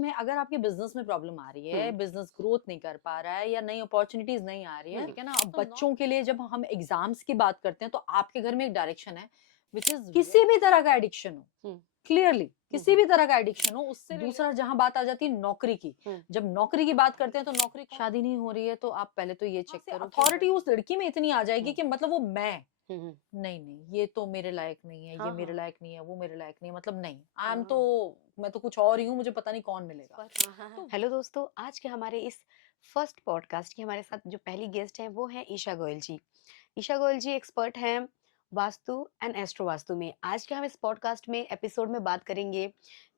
में अगर आपके बिजनेस में प्रॉब्लम आ रही है, हम्म, बिजनेस ग्रोथ नहीं कर पा रहा है या नई अपॉर्चुनिटीज नहीं आ रही है, ठीक है ना। अब बच्चों के लिए जब हम एग्जाम्स की बात करते हैं तो आपके घर में एक डायरेक्शन है विच इज किसी भी तरह का एडिक्शन हो, हम्म, क्लियरली किसी भी तरह का एडिक्शन हो उससे related- दूसरा जहां बात आ जाती है नौकरी की। हम्म, जब नौकरी की बात करते हैं तो नौकरी शादी नहीं हो रही है तो आप पहले तो ये चेक करो अथॉरिटी उस लड़की में इतनी आ जाएगी कि मतलब वो मैं हम्म, नहीं ये तो मेरे लायक नहीं है, ये हाँ, मेरे हाँ, लायक नहीं है, वो मेरे लायक नहीं है, मतलब नहीं आई एम हाँ, तो मैं तो कुछ और ही हूँ, मुझे पता नहीं कौन मिलेगा। हेलो दोस्तों, आज के हमारे इस फर्स्ट पॉडकास्ट की हमारे साथ जो पहली गेस्ट है वो है ईशा गोयल जी। ईशा गोयल जी एक्सपर्ट हैं वास्तु एंड एस्ट्रो वास्तु में। आज के हम इस पॉडकास्ट में एपिसोड में बात करेंगे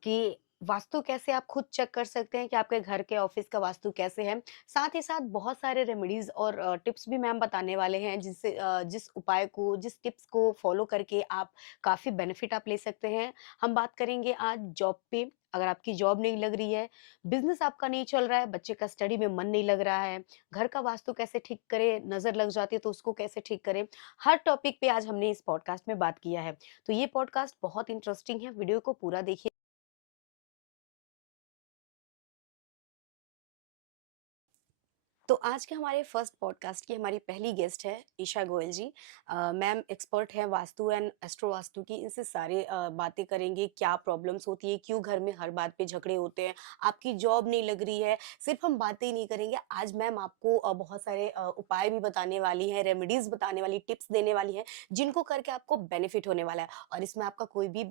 कि वास्तु कैसे आप खुद चेक कर सकते हैं कि आपके घर के ऑफिस का वास्तु कैसे है। साथ ही साथ बहुत सारे रेमेडीज और टिप्स भी मैम बताने वाले हैं जिससे जिस उपाय को जिस टिप्स को फॉलो करके आप काफ़ी बेनिफिट आप ले सकते हैं। हम बात करेंगे आज जॉब पे। अगर आपकी जॉब नहीं लग रही है, बिजनेस आपका नहीं चल रहा है, बच्चे का स्टडी में मन नहीं लग रहा है, घर का वास्तु कैसे ठीक करें, नजर लग जाती है तो उसको कैसे ठीक करें, हर टॉपिक पे आज हमने इस पॉडकास्ट में बात किया है। तो ये पॉडकास्ट बहुत इंटरेस्टिंग है, वीडियो को पूरा देखिए। तो आज के हमारे फर्स्ट पॉडकास्ट की हमारी पहली गेस्ट है ईशा गोयल जी। मैम एक्सपर्ट है वास्तु एंड एस्ट्रो वास्तु की। इनसे सारे बातें करेंगे, क्या प्रॉब्लम्स होती है, क्यों घर में हर बात पे झगड़े होते हैं, आपकी जॉब नहीं लग रही है। सिर्फ हम बातें ही नहीं करेंगे, आज मैम आपको बहुत सारे उपाय भी बताने वाली हैं, रेमेडीज बताने वाली, टिप्स देने वाली हैं जिनको करके आपको बेनिफिट होने वाला है। और इसमें आपका कोई भी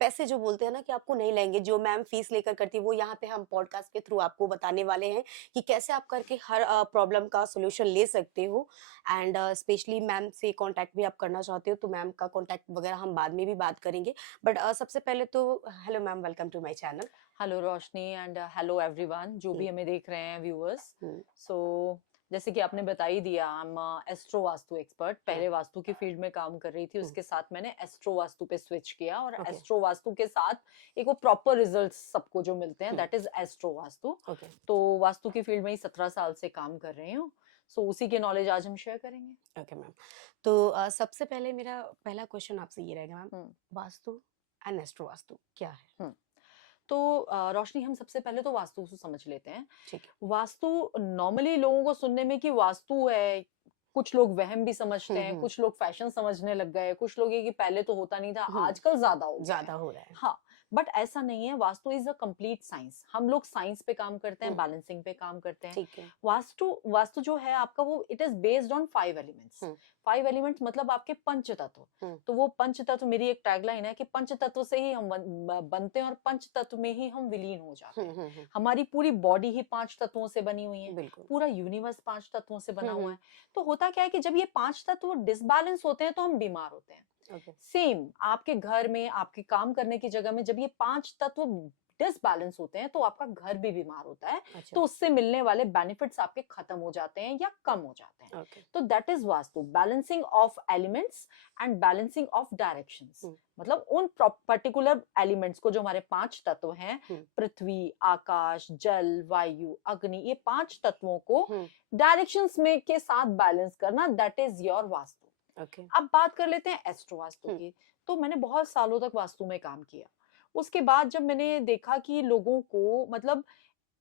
पैसे जो बोलते हैं ना कि आपको नहीं लेंगे, जो मैम फीस लेकर करती है वो यहाँ पे हम पॉडकास्ट के थ्रू आपको बताने वाले हैं कि कैसे आप करके हर प्रॉब्लम का सॉल्यूशन ले सकते हो। एंड स्पेशली मैम से कांटेक्ट भी आप करना चाहते हो तो मैम का कांटेक्ट वगैरह हम बाद में भी बात करेंगे। बट सबसे पहले तो hello ma'am, welcome to my channel. Hello Roshni and hello everyone जो भी हमें देख रहे हैं व्यूअर्स। सो जैसे कि आपने बता ही दिया, हम एस्ट्रो वास्तु एक्सपर्ट, पहले वास्तु की फील्ड में काम कर रही थी, उसके साथ मैंने एस्ट्रो वास्तु पे स्विच किया और Okay. एस्ट्रो वास्तु के साथ एक वो प्रॉपर रिजल्ट्स सबको जो मिलते हैं that is astro vastu. Okay. तो वास्तु की फील्ड में ही 17 साल से काम कर रही हूँ। सो उसी के नॉलेज आज हम शेयर करेंगे। Okay ma'am. तो सबसे पहले मेरा पहला क्वेश्चन आपसे ये रहेगा ma'am, hmm vastu and astro vastu क्या है? हम्म तो रोशनी, हम सबसे पहले तो वास्तु को समझ लेते हैं। ठीक वास्तु नॉर्मली लोगों को सुनने में कि वास्तु है, कुछ लोग वहम भी समझते है। हैं, कुछ लोग फैशन समझने लग गए, कुछ लोग ये कि पहले तो होता नहीं था, आजकल ज्यादा हो गया है। ज्यादा हो रहा है। हाँ, बट ऐसा नहीं है। Vastu is a complete science. हम लोग साइंस पे काम करते हैं, हम्म, बैलेंसिंग पे काम करते हैं। ठीक है। वास्तु वास्तु जो है आपका, वो it is based on 5 elements. Hmm, 5 elements मतलब आपके पंच तत्व। हम्म, तो वो पंच तत्व, मेरी एक टैगलाइन है कि पंच तत्व से ही हम बनते हैं और पंच तत्व में ही हम विलीन हो जाते हैं। हम्म, हमारी पूरी बॉडी ही 5 तत्वों से बनी हुई है, बिल्कुल। पूरा यूनिवर्स 5 तत्वों से बना हुआ हम्म, है। तो होता क्या है कि जब ये 5 तत्व डिसबैलेंस होते हैं तो हम बीमार होते हैं। ओके। सेम आपके घर में, आपके काम करने की जगह में जब ये 5 तत्व डिसबैलेंस होते हैं तो आपका घर भी बीमार होता है। अच्छा। तो उससे मिलने वाले बेनिफिट्स आपके खत्म हो जाते हैं या कम हो जाते हैं। ओके। तो that is vastu, balancing of elements and balancing of directions. मतलब उन पर्टिकुलर एलिमेंट्स को, जो हमारे 5 तत्व हैं, पृथ्वी, आकाश, जल, वायु, अग्नि, ये 5 तत्वों को डायरेक्शंस में के साथ बैलेंस करना, that is your vastu. Okay. अब बात कर लेते हैं एस्ट्रो वास्तु की। तो मैंने बहुत सालों तक वास्तु में काम किया। उसके बाद जब मैंने देखा कि लोगों को, मतलब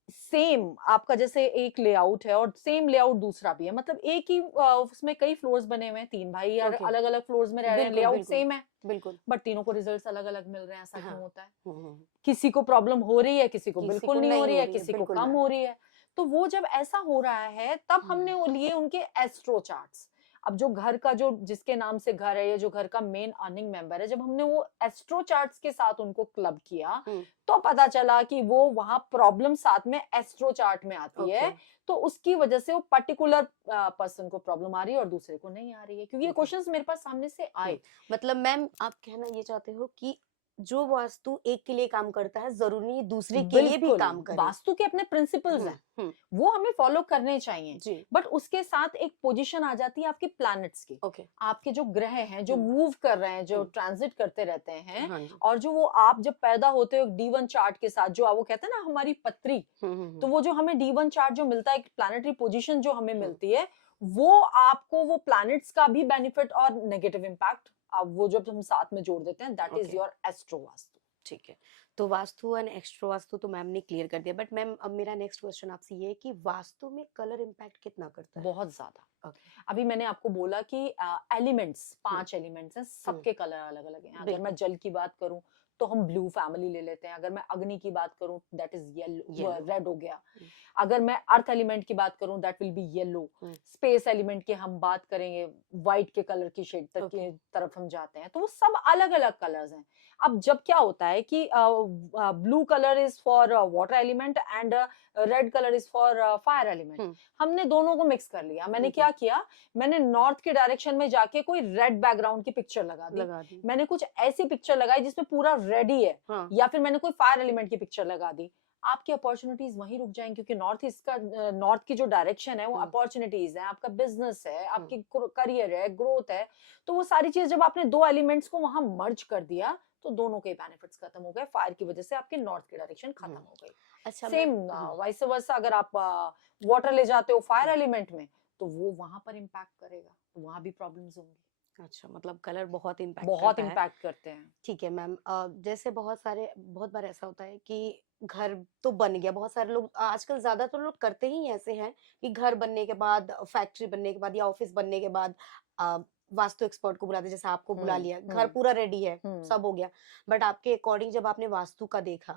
सेम आपका जैसे एक लेआउट है और सेम लेआउट दूसरा भी है, मतलब एक ही उसमें कई फ्लोर्स बने हुए हैं, 3 भाई यार Okay. अलग अलग फ्लोर्स में रह रहे हैं, बिल्कुल, लेआउट बिल्कुल, सेम है, बिल्कुल। बट तीनों को रिजल्ट्स अलग अलग मिल रहे हैं। ऐसा क्यों हाँ। होता है? हम्म, किसी को प्रॉब्लम हो रही है, किसी को किसी बिल्कुल को नहीं हो नहीं रही हो है, रही है, किसी को बिल्कुल कम मैम। हो रही है। तो वो जब ऐसा हो रहा है तब हमने वो लिए उनके एस्ट्रो चार्ट्स। अब जो घर का, जो जिसके नाम से घर है या जो घर का मेन अर्निंग मेंबर है, जब हमने वो एस्ट्रो चार्ट्स के साथ उनको क्लब किया तो पता चला कि वो वहां प्रॉब्लम साथ में एस्ट्रो चार्ट में आती है। तो उसकी वजह से वो पर्टिकुलर पर्सन को प्रॉब्लम आ रही है और दूसरे को नहीं आ रही है, क्योंकि ये क्वेश्चंस मेरे पास सामने से आए। मतलब मैम आप कहना ये चाहते हो कि जो वास्तु एक के लिए काम करता है जरूरी नहीं दूसरे के लिए भी काम करे। वास्तु के अपने प्रिंसिपल्स हैं, वो हमें फॉलो करने चाहिए जी। बट उसके साथ एक पोजीशन आ जाती है आपके प्लैनेट्स की। ओके। आपके जो ग्रह हैं, जो मूव कर रहे हैं, जो ट्रांजिट करते रहते हैं, हाँ जी। और जो वो आप जब पैदा होते हो D1 चार्ट के साथ, जो वो कहते हैं ना हमारी पत्री, तो वो जो हमें D1 चार्ट जो मिलता है, प्लैनेटरी पोजीशन जो हमें मिलती है, वो आपको वो प्लैनेट्स का भी बेनिफिट और नेगेटिव इम्पैक्ट, अब वो जब हम साथ में जोड़ देते हैं, that is your astro vastu. ठीक है। तो वास्तु एंड एक्स्ट्रा वास्तु तो मैम ने क्लियर कर दिया, बट मैम अब मेरा नेक्स्ट क्वेश्चन आपसे ये है कि वास्तु में कलर इम्पैक्ट कितना करता है? बहुत ज्यादा। ओके। अभी मैंने आपको बोला कि एलिमेंट्स हम्म 5 एलिमेंट्स हैं, सबके कलर अलग अलग हैं। अगर मैं बिल्कुल। जल की बात करूं तो हम ब्लू फैमिली ले लेते हैं। अगर मैं अग्नि की बात करूं that is yellow, yellow. Red हो गया। हम्म अगर मैं अर्थ एलिमेंट की बात करूं that will be yellow. Hmm space element की हम बात करेंगे, व्हाइट के कलर की शेड तक ओके। की तरफ हम जाते हैं, तो वो सब अलग अलग कलर्स हैं। अब जब क्या होता है कि blue colour is for water element and red colour is for fire element. Hmm हमने दोनों को मिक्स कर लिया। मैंने ओके। क्या किया, मैंने नॉर्थ के डायरेक्शन में जाके कोई रेड बैकग्राउंड की पिक्चर लगा दी। लगा दी। मैंने कुछ ऐसी पिक्चर लगाई जिसमें पूरा रेड ही है, हाँ। या फिर मैंने कोई फायर एलिमेंट की पिक्चर लगा दी। आपकी अपॉर्चुनिटीज वहीं रुक जाएंगी, क्योंकि नॉर्थ ईस्ट का नॉर्थ की जो डायरेक्शन है वो अपॉर्चुनिटीज है, आपका बिजनेस है, आपकी करियर है, ग्रोथ है। तो वो सारी चीज जब आपने दो एलिमेंट्स को वहां मर्ज कर दिया तो दोनों के बेनिफिट्स खत्म हो गए। फायर की वजह से आपके नॉर्थ की डायरेक्शन खत्म हो गई। अच्छा सेम मैम। वाइस वर्सा, अगर आप वाटर ले जाते हो फायर एलिमेंट में तो वो वहां पर इम्पैक्ट करेगा, तो वहां भी प्रॉब्लम्स होंगी। अच्छा, मतलब कलर बहुत इम्पैक्ट बहुत करता है। इम्पैक्ट करते हैं। ठीक है मैम। जैसे बहुत बार ऐसा होता है कि घर तो बन गया, बहुत सारे लोग आजकल ज्यादातर लोग करते ही ऐसे हैं कि घर बनने के बाद, फैक्ट्री बनने के बाद या ऑफिस बनने के बाद अ, वास्तु एक्सपर्ट को बुलाते, जैसे आपको बुला लिया, घर पूरा रेडी है, सब हो गया, बट आपके अकॉर्डिंग जब आपने वास्तु का देखा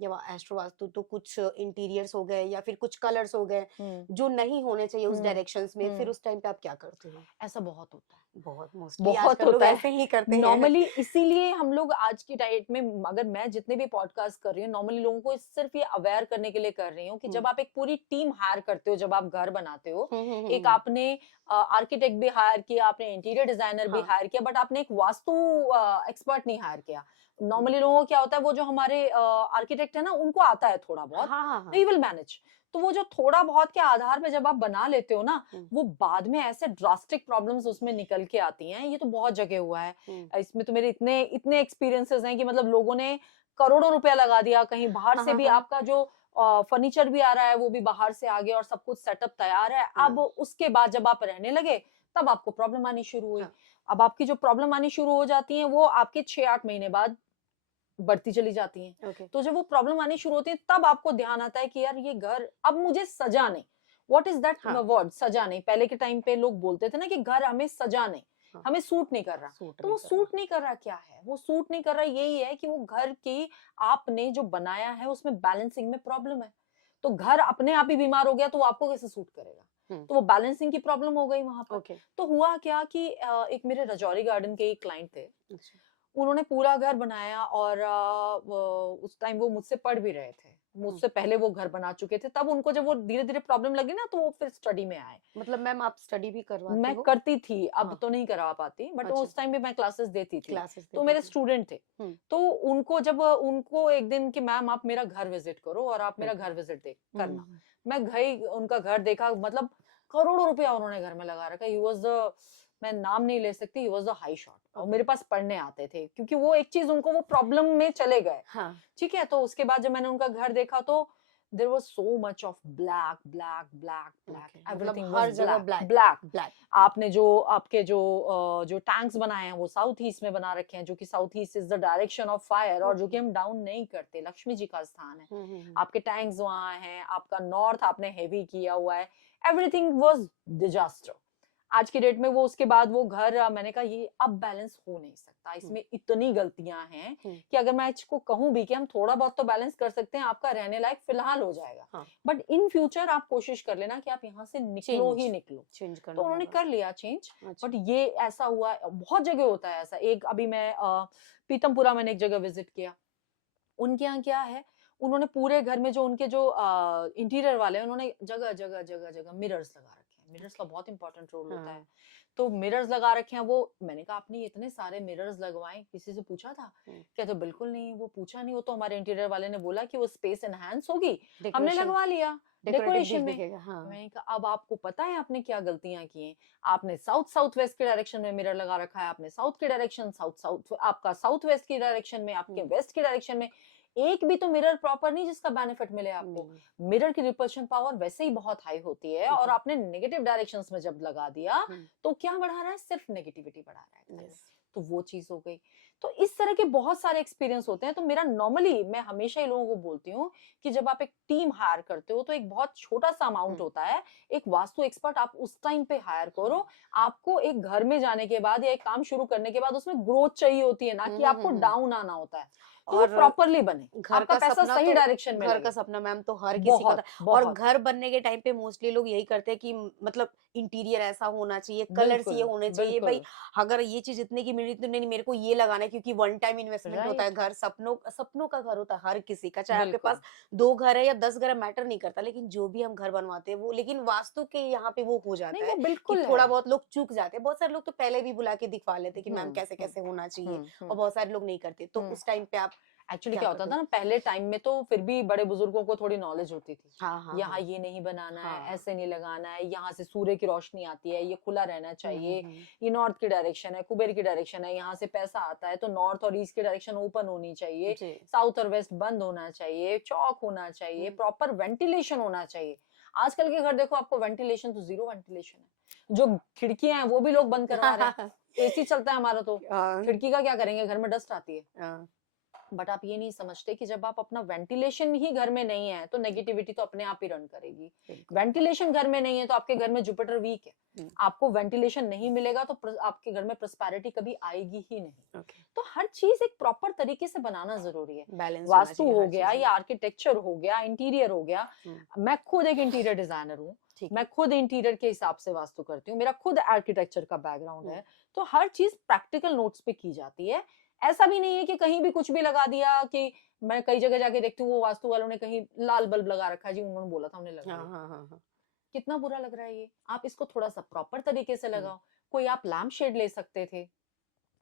या एस्ट्रो वास्तु, तो कुछ इंटीरियर्स हो गए या फिर कुछ कलर्स हो गए जो नहीं होने चाहिए उस डायरेक्शंस में, फिर उस टाइम पे आप क्या करते हो? ऐसा बहुत होता है, बहुत मोस्टली बहुत आजकल लोग होता है ऐसे ही करते हैं। नॉर्मली। इसीलिए हम लोग आज की डाइट में, अगर मैं जितने भी पॉडकास्ट कर रही हूँ, नॉर्मली लोगों को सिर्फ ये अवेयर करने के लिए कर रही हूँ कि जब आप एक पूरी टीम हायर करते हो, जब आप घर बनाते हो, एक आपने आर्किटेक्ट भी हायर किया, आपने इंटीरियर डिजाइनर भी हायर किया, बट आपने एक वास्तु एक्सपर्ट नहीं हायर किया। नॉर्मली लोगों को क्या होता है, वो जो हमारे आर्किटेक्ट है ना, उनको आता है थोड़ा बहुत, ही विल मैनेज। तो वो जो थोड़ा बहुत के आधार पे जब आप बना लेते हो ना, वो बाद में ऐसे ड्रास्टिक प्रॉब्लम्स उसमें निकल के आती हैं। ये तो बहुत जगह हुआ है। इसमें तो मेरे इतने इतने एक्सपीरियंसेस हैं कि मतलब लोगों ने करोड़ों रुपया लगा दिया, कहीं बाहर से भी आपका जो फर्नीचर भी आ रहा है वो भी बाहर से आ गया और सब कुछ सेटअप तैयार है। अब उसके बाद जब आप रहने लगे तब आपको प्रॉब्लम आनी शुरू हुई। अब आपकी जो प्रॉब्लम आनी शुरू हो जाती है वो आपके 6-8 महीने बाद बढ़ती चली जाती हैं। तो जब वो प्रॉब्लम आनी शुरू होती है तब आपको ध्यान आता है कि यार ये घर अब मुझे सजा नहीं। व्हाट इज दैट वर्ड, सजा नहीं। पहले के टाइम पे लोग बोलते थे ना कि घर हमें सजा नहीं, हमें सूट नहीं कर रहा। तो वो सूट नहीं कर रहा क्या है, वो सूट नहीं कर रहा यही है कि वो घर की आपने जो बनाया है उसमें बैलेंसिंग में प्रॉब्लम है। तो घर अपने आप ही बीमार हो गया तो वो आपको कैसे सूट करेगा। तो वो बैलेंसिंग की प्रॉब्लम हो गई वहां पर। तो हुआ क्या कि एक मेरे रजौरी गार्डन के एक क्लाइंट थे, उन्होंने पूरा घर बनाया और उस टाइम वो मुझसे पढ़ भी रहे थे, मुझसे पहले वो घर बना चुके थे। तब उनको जब वो धीरे धीरे प्रॉब्लम लगी ना तो वो फिर स्टडी में आए। मतलब मैम आप स्टडी भी करवाते मैं हो? करती थी, अब तो नहीं करवा पाती, बट उस टाइम भी मैं क्लासेस देती थी। तो मेरे स्टूडेंट थे, तो उनको जब उनको एक दिन कि मैम आप मेरा घर विजिट करो और आप मेरा घर विजिट देख करना। मैं गई, उनका घर देखा, मतलब करोड़ों रुपया उन्होंने घर में लगा रखा। ही वाज द, मैं नाम नहीं ले सकती, he was the high shot. और मेरे पास पढ़ने आते थे क्योंकि वो एक चीज उनको, वो प्रॉब्लम में चले गए। ठीक है, तो उसके बाद जब मैंने उनका घर देखा तो there was so much of black, everything was black. आपने जो आपके जो टैंक्स बनाए हैं वो साउथ ईस्ट में बना रखे हैं, जो कि south east is the direction of fire, और जो कि हम डाउन नहीं करते, लक्ष्मी जी का स्थान है। आपके टैंक्स वहां हैं, आपका नॉर्थ आपने हेवी किया हुआ है, एवरीथिंग वाज डिजास्टर। आज की डेट में वो, उसके बाद वो घर, मैंने कहा ये अब बैलेंस हो नहीं सकता, इसमें इतनी गलतियां हैं कि अगर मैं इसको कहूं भी कि हम थोड़ा बहुत तो बैलेंस कर सकते हैं, आपका रहने लायक फिलहाल हो जाएगा, बट इन फ्यूचर आप कोशिश कर लेना कि आप यहाँ से निकलो ही निकलो। चेंज करना। तो उन्होंने कर लिया चेंज। बट ये ऐसा हुआ, बहुत जगह होता है ऐसा। एक अभी मैं पीतमपुरा मैंने एक जगह विजिट किया, उनके यहाँ क्या है, उन्होंने पूरे घर में जो उनके जो इंटीरियर वाले हैं, उन्होंने जगह जगह जगह जगह मिरर्स लगा रखे हैं। मिरर्स का बहुत इंपॉर्टेंट रोल होता है। तो मिरर्स लगा रखे हैं वो। मैंने कहा आपने इतने सारे मिरर्स लगवाए, किसी से पूछा था क्या? तो बिल्कुल नहीं, वो पूछा नहीं, वो तो हमारे इंटीरियर वाले ने बोला कि वो स्पेस एनहांस होगी, हमने लगवा लिया डेकोरेशन में। मैंने कहा अब आपको पता है आपने क्या गलतियां की हैं। आपने साउथ वेस्ट के डायरेक्शन में मिरर लगा रखा है, आपने साउथ के डायरेक्शन, आपका साउथ वेस्ट की डायरेक्शन में, आपके वेस्ट की डायरेक्शन में एक भी तो मिरर प्रॉपर नहीं जिसका बेनिफिट मिले आपको। मिरर की रिपल्शन पावर वैसे ही बहुत हाई होती है, और आपने नेगेटिव डायरेक्शंस में जब लगा दिया तो क्या बढ़ा रहा है, सिर्फ नेगेटिविटी बढ़ा रहा है। तो वो चीज हो गई। तो इस तरह के बहुत सारे एक्सपीरियंस होते हैं। तो मेरा नॉर्मली मैं हमेशा ही लोगों को बोलती हूँ कि जब आप एक टीम हायर करते हो तो एक बहुत छोटा सा अमाउंट होता है, एक वास्तु एक्सपर्ट आप उस टाइम पे हायर करो। आपको एक घर में जाने के बाद या एक काम शुरू करने के बाद उसमें ग्रोथ चाहिए होती है, ना कि आपको डाउन आना होता है। तो वो और प्रॉपरली बने, घर आपका का पैसा सपना सही तो डायरेक्शन में घर लगे। का सपना मैम तो हर किसी का बहुत था। और बहुत घर बनने के टाइम पे मोस्टली लोग यही करते हैं कि मतलब इंटीरियर ऐसा होना चाहिए, कलर्स बिल्कुल ये होने चाहिए भाई। बिल्कुल अगर ये चीज इतने की मिली तो नहीं, मेरे को ये लगाना है, क्योंकि वन टाइम इन्वेस्टमेंट होता है। राइट घर सपनों सपनों का घर होता है हर किसी का, चाहे आपके बिल्कुल पास 2 घर है या 10 घर है, मैटर नहीं करता। लेकिन जो भी हम घर बनवाते हैं वो, लेकिन वास्तु के यहाँ पे वो हो नहीं जाता वो है कि बिल्कुल है। थोड़ा बहुत लोग चूक जाते हैं। बहुत सारे लोग तो पहले भी बुला के दिखवा लेते हैं कि मैम कैसे हम्म कैसे होना चाहिए, हम्म और हम्म बहुत सारे लोग नहीं करते। तो हम्म उस टाइम पे आप एक्चुअली क्या क्या होता करते था हो? ना, पहले टाइम में तो फिर भी बड़े बुजुर्गों को थोड़ी नॉलेज होती थी। हाँ हाँ यहाँ हाँ ये नहीं बनाना है, हाँ। ऐसे नहीं लगाना है, यहाँ से सूर्य की रोशनी आती है, ये खुला रहना चाहिए, हम्म। ये नॉर्थ की डायरेक्शन है, कुबेर की डायरेक्शन है, यहाँ से पैसा आता है तो नॉर्थ और ईस्ट की डायरेक्शन ओपन होनी चाहिए, जी। साउथ और वेस्ट बंद होना चाहिए, चौक होना चाहिए, हुँ। प्रॉपर वेंटिलेशन होना चाहिए। आजकल के घर देखो, आपको वेंटिलेशन तो जीरो वेंटिलेशन है, जो खिड़कियां हैं वो भी लोग बंद करवा रहे हैं। एसी चलता है हमारा तो हाँ, खिड़की का क्या करेंगे, घर में डस्ट आती है। हाँ, बट आप ये नहीं समझते कि जब आप अपना वेंटिलेशन ही घर में नहीं है तो बिल्कुल, नेगेटिविटी तो अपने आप ही रन करेगी। बिल्कुल। वेंटिलेशन घर में नहीं है तो आपके घर में जुपिटर वीक है। हुँ, आपको वेंटिलेशन नहीं मिलेगा तो आपके घर में प्रोस्पेरिटी कभी आएगी ही नहीं। ओके। तो हर चीज एक प्रॉपर तरीके से बनाना जरूरी है। बैलेंस होना वास्तु चाहिए हो हर गया चीज़ या में। आर्किटेक्चर हो गया, इंटीरियर हो गया। हुँ, मैं खुद एक इंटीरियर डिजाइनर हूँ। ठीक मैं है। खुद इंटीरियर के हिसाब से वास्तु करती हूँ, मेरा खुद आर्किटेक्चर का बैकग्राउंड हुँ, है। तो हर चीज प्रैक्टिकल नोट्स पे की जाती है। ऐसा भी नहीं है कि कहीं भी कुछ भी लगा दिया। कि मैं कई जगह जाके देखती हूँ वो वास्तु वालों ने कहीं लाल बल्ब लगा रखा है, जी उन्होंने बोला था, हमने लगा हाँ, दिया। हाँ, हाँ, हाँ। कितना बुरा लग रहा है ये। आप इसको थोड़ा सा प्रॉपर तरीके से हुँ, लगाओ। कोई आप लैम्प शेड ले सकते थे,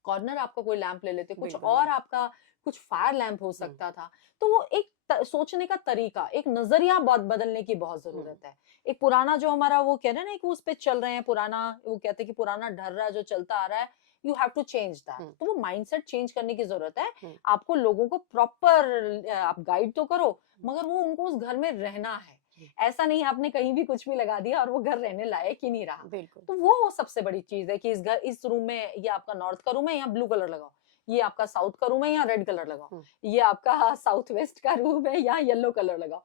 कॉर्नर आपका कोई लैंप ले लेते, कुछ बिल्कुल, और बिल्कुल। आपका कुछ फायर लैंप हो हुँ, सकता था। तो वो एक सोचने का तरीका, एक नजरिया बहुत बदलने की बहुत हुँ, जरूरत है। एक पुराना जो हमारा वो कह रहे हैं ना कि उस पे चल रहे हैं, पुराना वो कहते हैं कि पुराना ढर रहा है, जो चलता आ रहा है, you have to change that. हुँ, तो वो माइंडसेट चेंज करने की जरूरत है। हुँ, आपको लोगों को प्रॉपर आप गाइड तो करो, हुँ, मगर वो उनको उस घर में रहना है। हुँ, ऐसा नहीं आपने कहीं भी कुछ भी लगा दिया और वो घर रहने लायक ही नहीं रहा। बिल्कुल। तो वो सबसे बड़ी चीज है कि इस रूम में, ये आपका नॉर्थ का रूम है, यहाँ ब्लू कलर लगाओ। ये आपका साउथ का रूम है, यहाँ रेड कलर लगाओ। हुँ, ये आपका साउथ वेस्ट का रूम है, यहाँ येलो कलर लगाओ।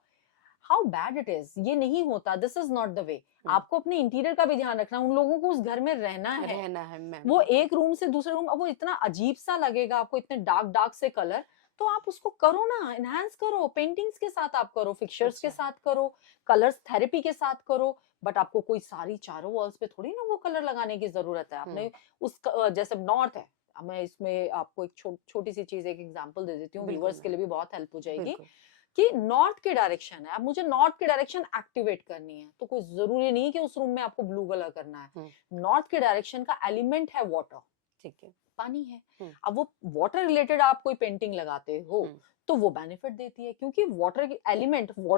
हाउ बैड इट इज, ये नहीं होता। This is not the way. हुँ, आपको अपने इंटीरियर का भी ध्यान रखना, उन लोगों को उस घर में रहना है। रहना है मैम, वो बिल्कुल। एक रूम से दूसरे रूम, अब वो इतना अजीब सा लगेगा आपको, इतने डार्क डार्क से कलर। तो आप उसको करो ना, एनहांस करो, पेंटिंग्स के साथ आप करो, फिक्चर्स के अच्छा। साथ करो, कलर्स थेरेपी के साथ करो। बट आपको कोई सारी चारों वॉल्स पे थोड़ी ना वो कलर लगाने की जरूरत है। हुँ, आपने जैसे नॉर्थ है, अब मैं इसमें आपको एक छोटी सी चीज, एक एग्जांपल दे देती हूँ, बिल्कुल व्यूअर्स के मैम, लिए भी बहुत हेल्प हो जाएगी। बिल्कुल। कि नॉर्थ की डायरेक्शन है, अब मुझे नॉर्थ की डायरेक्शन एक्टिवेट करनी है, तो कोई जरूरी नहीं कि उस रूम में आपको ब्लू कलर करना है। हुँ, नॉर्थ की डायरेक्शन का एलिमेंट है वाटर, ठीक है। पानी है। हुँ, अब वो वाटर रिलेटेड आप कोई पेंटिंग लगाते हो हुँ, तो वो बेनिफिट देती है, क्योंकि वाटर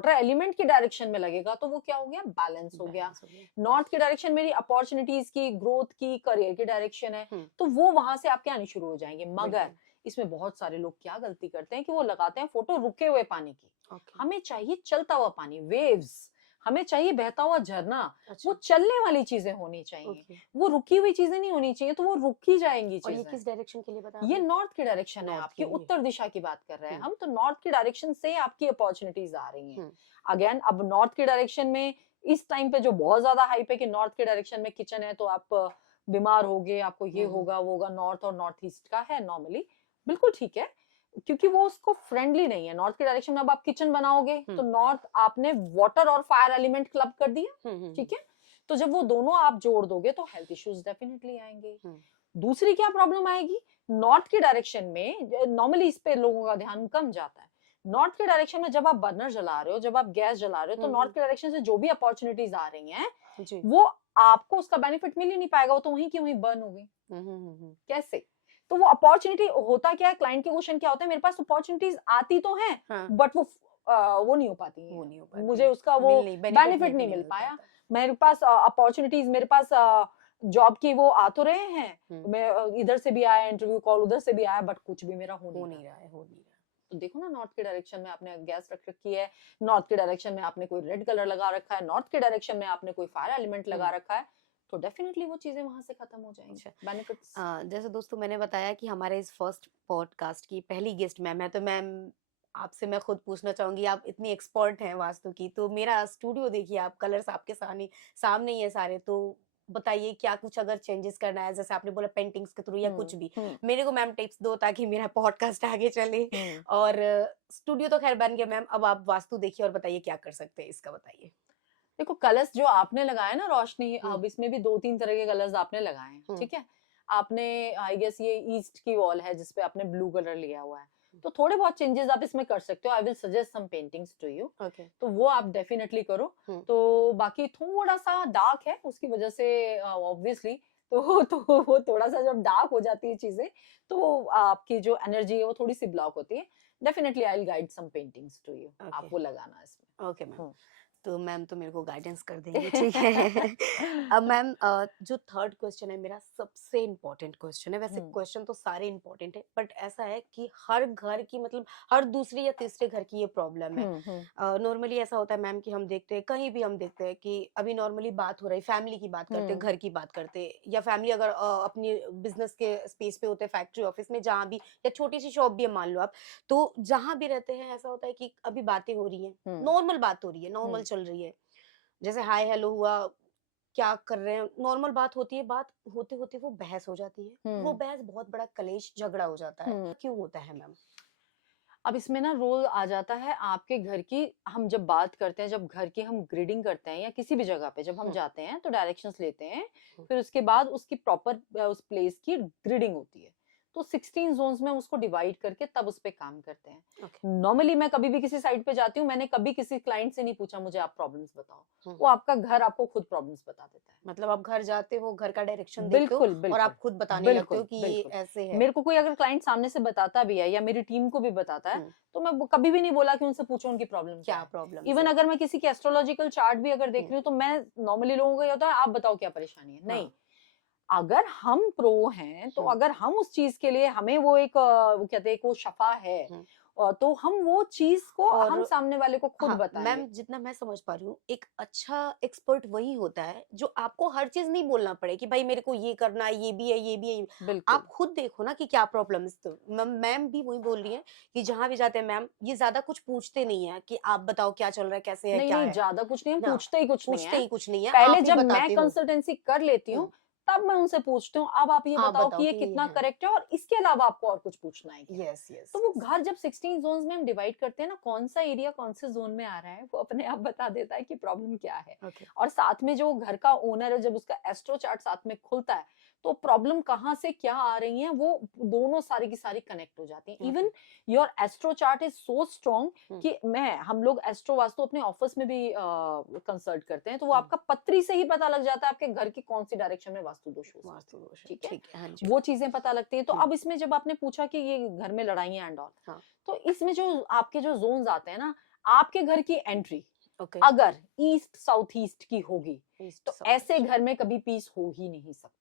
एलिमेंट की डायरेक्शन में लगेगा, तो वो क्या हो गया, बैलेंस हो गया। बैलेंस हो गया। नॉर्थ की डायरेक्शन मेरी अपॉर्चुनिटीज की, ग्रोथ की, करियर की डायरेक्शन है, हुँ, तो वो वहां से आपके आने शुरू हो जाएंगे। मगर बिल्कुल। इसमें बहुत सारे लोग क्या गलती करते हैं कि वो लगाते हैं फोटो रुके हुए पानी की। ओके, हमें चाहिए चलता हुआ पानी, वेव्स। हमें चाहिए बहता हुआ झरना। वो अच्छा, चलने वाली चीजें होनी चाहिए, ओके। वो रुकी हुई चीजें नहीं होनी चाहिए, तो वो रुकी जाएंगी और ये चीजें। किस डायरेक्शन के लिए बताया ये आपने? नॉर्थ की डायरेक्शन है, नॉर्थ आपकी के लिए। उत्तर दिशा की बात कर रहे हैं हुँ, हम। तो नॉर्थ की डायरेक्शन से आपकी अपॉर्चुनिटीज आ रही हैं। हुँ, अगेन, अब नॉर्थ की डायरेक्शन में इस टाइम पे जो बहुत ज्यादा हाइप है कि नॉर्थ के डायरेक्शन में किचन है तो आप बीमार होगे, आपको ये हुँ, हुँ, होगा वो होगा। नॉर्थ और नॉर्थ ईस्ट का है नॉर्मली, बिल्कुल ठीक है, क्योंकि वो उसको फ्रेंडली नहीं है। नॉर्थ के डायरेक्शन में अब आप किचन बनाओगे हुँ, तो नॉर्थ आपने वाटर और फायर एलिमेंट क्लब कर दिया, हुँ, हुँ, ठीक हुँ, है। तो जब वो दोनों आप जोड़ दोगे तो हेल्थ इश्यूज डेफिनेटली आएंगे। हुँ, दूसरी क्या प्रॉब्लम आएगी, नॉर्थ के डायरेक्शन में नॉर्मली इस पे लोगों का ध्यान कम जाता है। नॉर्थ के डायरेक्शन में जब आप बर्नर जला रहे हो, जब आप गैस जला रहे हो, तो हुँ, नॉर्थ हुँ, के डायरेक्शन से जो भी अपॉर्चुनिटीज आ रही हैं जी। वो आपको उसका बेनिफिट मिल ही नहीं पाएगा, वो तो वहीं की वहीं बर्न होगी। हुँ, हुँ, हुँ, हुँ, कैसे? तो वो अपॉर्चुनिटी होता क्या है, क्लाइंट के क्वेश्चन क्या होता है, मेरे पास अपॉर्चुनिटीज आती तो हैं हाँ, बट वो नहीं हो पाती वो हैं। नहीं हो पाती मुझे है। उसका वो मिल नहीं बेनिफिट बेनिफिट नहीं नहीं मिल मिल पाया। पाता। मेरे पास अपॉर्चुनिटीज, मेरे पास जॉब की वो आ तो रहे हैं, हुँ, मैं इधर से भी आया इंटरव्यू कॉल, उधर से भी आया, बट कुछ भी मेरा हो हो नहीं नहीं रहा। रहा है, हो नहीं रहा। तो देखो ना, नॉर्थ के डायरेक्शन में आपने गैस रख रखी है, नॉर्थ के डायरेक्शन में आपने कोई रेड कलर लगा रखा है, नॉर्थ के डायरेक्शन में आपने कोई फायर एलिमेंट लगा हुँ, रखा है, तो डेफिनेटली वो चीजें वहां से खत्म हो जाएंगी, अच्छा। बेनिफिट्स। जैसे दोस्तों मैंने बताया कि हमारे इस फर्स्ट पॉडकास्ट की पहली गेस्ट मैम है, तो मैम आपसे मैं खुद पूछना चाहूंगी, आप इतनी एक्सपर्ट हैं वास्तु की, तो मेरा स्टूडियो देखिए, आप कलर्स आपके सामने सामने ही है सारे, तो बताइए क्या कुछ अगर चेंजेस करना है, जैसे आपने बोला पेंटिंग्स के थ्रू या कुछ भी, मेरे को मैम टिप्स दो ताकि मेरा पॉडकास्ट आगे चले। और स्टूडियो तो खैर बन गया मैम, अब आप वास्तु देखिए और बताइए क्या कर सकते हैं, इसका बताइए। देखो कलर्स जो आपने लगाए ना रोशनी, हम्म। अब इसमें भी 2-3 तरह के कलर्स आपने लगाए हैं, हम्म। ठीक है। आपने आई गेस ये ईस्ट की वॉल है जिसपे आपने ब्लू कलर लिया हुआ है, तो थोड़े बहुत चेंजेस आप इसमें कर सकते हो। I will suggest some paintings to you, okay. तो वो आप डेफिनेटली करो। तो बाकी थोड़ा सा डार्क है उसकी वजह से ऑब्वियसली तो वो थोड़ा सा जब डार्क हो जाती है चीजें, तो आपकी जो एनर्जी है वो थोड़ी सी ब्लॉक होती है। Definitely I will guide some paintings to you, आप वो लगाना इसमें। ओके मैम, तो मैम तो मेरे को गाइडेंस कर देंगे, ठीक है। अब मैम जो थर्ड क्वेश्चन है मेरा, सबसे इम्पोर्टेंट क्वेश्चन है, वैसे क्वेश्चन तो सारे इम्पोर्टेंट है, बट ऐसा है कि हर घर की, मतलब हर दूसरी या तीसरे घर की ये प्रॉब्लम है। नॉर्मली ऐसा होता है मैम कि हम देखते हैं, कहीं भी हम देखते हैं कि अभी नॉर्मली बात हो रही, फैमिली की बात करते हैं, घर की बात करते हैं, या फैमिली अगर अपनी बिजनेस के स्पेस पे होते हैं, फैक्ट्री ऑफिस में जहाँ भी, या छोटी सी शॉप भी है मान लो आप, तो जहाँ भी रहते हैं ऐसा होता है कि अभी बातें हो रही है, नॉर्मल बात हो रही है, नॉर्मल चल रही है, जैसे हाय हेलो हुआ, क्या कर रहे हैं, नॉर्मल बात होती है, बात होते होते वो बहस हो जाती है, वो बहस बहुत बड़ा कलेश झगड़ा हो जाता है, क्यों होता है मैम? अब इसमें ना रोल आ जाता है आपके घर की। हम जब बात करते हैं, जब घर की हम ग्रिडिंग करते हैं या किसी भी जगह पे जब हम जाते हैं तो डायरेक्शंस लेते हैं, फिर उसके बाद उसकी प्रॉपर उस प्लेस की ग्रिडिंग होती है। तो 16 जोन्स में उसको डिवाइड करके तब उस पे काम करते हैं। नॉर्मली मैं कभी भी किसी साइट पे जाती हूँ, मैंने कभी किसी क्लाइंट से नहीं पूछा मुझे आप प्रॉब्लम्स बताओ, वो आपका घर आपको खुद प्रॉब्लम्स बता देता है। मतलब आप घर जाते हो, घर का डायरेक्शन देखते हो बिल्कुल और बिल्कुल आप खुद बताने लगते हो कि ये बिल्कुल। ऐसे है। मेरे को कोई अगर क्लाइंट सामने से बताता भी है या मेरी टीम को भी बताता है, तो मैं कभी भी नहीं बोला कि उनसे पूछो उनकी प्रॉब्लम क्या क्या है। प्रॉब्लम इवन अगर मैं किसी के एस्ट्रोलॉजिकल चार्ट भी अगर देख रही हूँ, तो मैं नॉर्मली लोगों को ये होता है आप बताओ क्या परेशानी है, नहीं। अगर हम प्रो हैं तो अगर हम उस चीज के लिए हमें वो एक वो कहते हैं वो शफा है, तो हम वो चीज को हम सामने वाले को खुद बताएंगे। मैम जितना मैं समझ पा रही हूँ, एक अच्छा एक्सपर्ट वही होता है जो आपको हर चीज नहीं बोलना पड़े कि भाई मेरे को ये करना है, ये भी है, ये भी है। आप खुद देखो ना कि क्या प्रॉब्लम है। तो मैम भी वही बोल रही है कि जहां भी जाते हैं मैम ये ज्यादा कुछ पूछते नहीं है कि आप बताओ क्या चल रहा है, कैसे है, नहीं क्या नहीं है। ज्यादा कुछ नहीं, हम पूछते ही कुछ नहीं है। पूछते ही कुछ नहीं है, पहले आप ही जब मैं बताते हो। कंसल्टेंसी कर लेती हूँ तब मैं उनसे पूछती हूँ अब आप ये आप बताओ कि बताओ ये कि कितना है। करेक्ट है और इसके अलावा आपको और कुछ पूछना है क्या। Yes yes. तो वो घर जब 16 जोन्स में हम डिवाइड करते हैं ना, कौन सा एरिया कौन से जोन में आ रहा है वो अपने आप बता देता है कि प्रॉब्लम क्या है। और साथ में जो घर का ओनर है, जब उसका एस्ट्रो चार्ट साथ में खुलता है तो प्रॉब्लम कहाँ से क्या आ रही है वो दोनों सारी की सारी कनेक्ट हो जाती है। Even your astro chart is so strong कि हम लोग एस्ट्रो वास्तु अपने ऑफिस में भी कंसल्ट करते हैं, तो वो आपका पत्री से ही पता लग जाता है आपके घर की कौन सी डायरेक्शन में वास्तु दोष हो सकता है। ठीक है, हाँ वो चीजें पता लगती हैं। तो अब इसमें जब आपने पूछा कि ये घर में लड़ाइयां एंड ऑल, तो इसमें जो आपके जो जोन्स आते हैं ना, आपके घर की एंट्री अगर ईस्ट साउथ ईस्ट की होगी तो ऐसे घर में कभी पीस हो ही नहीं सकता।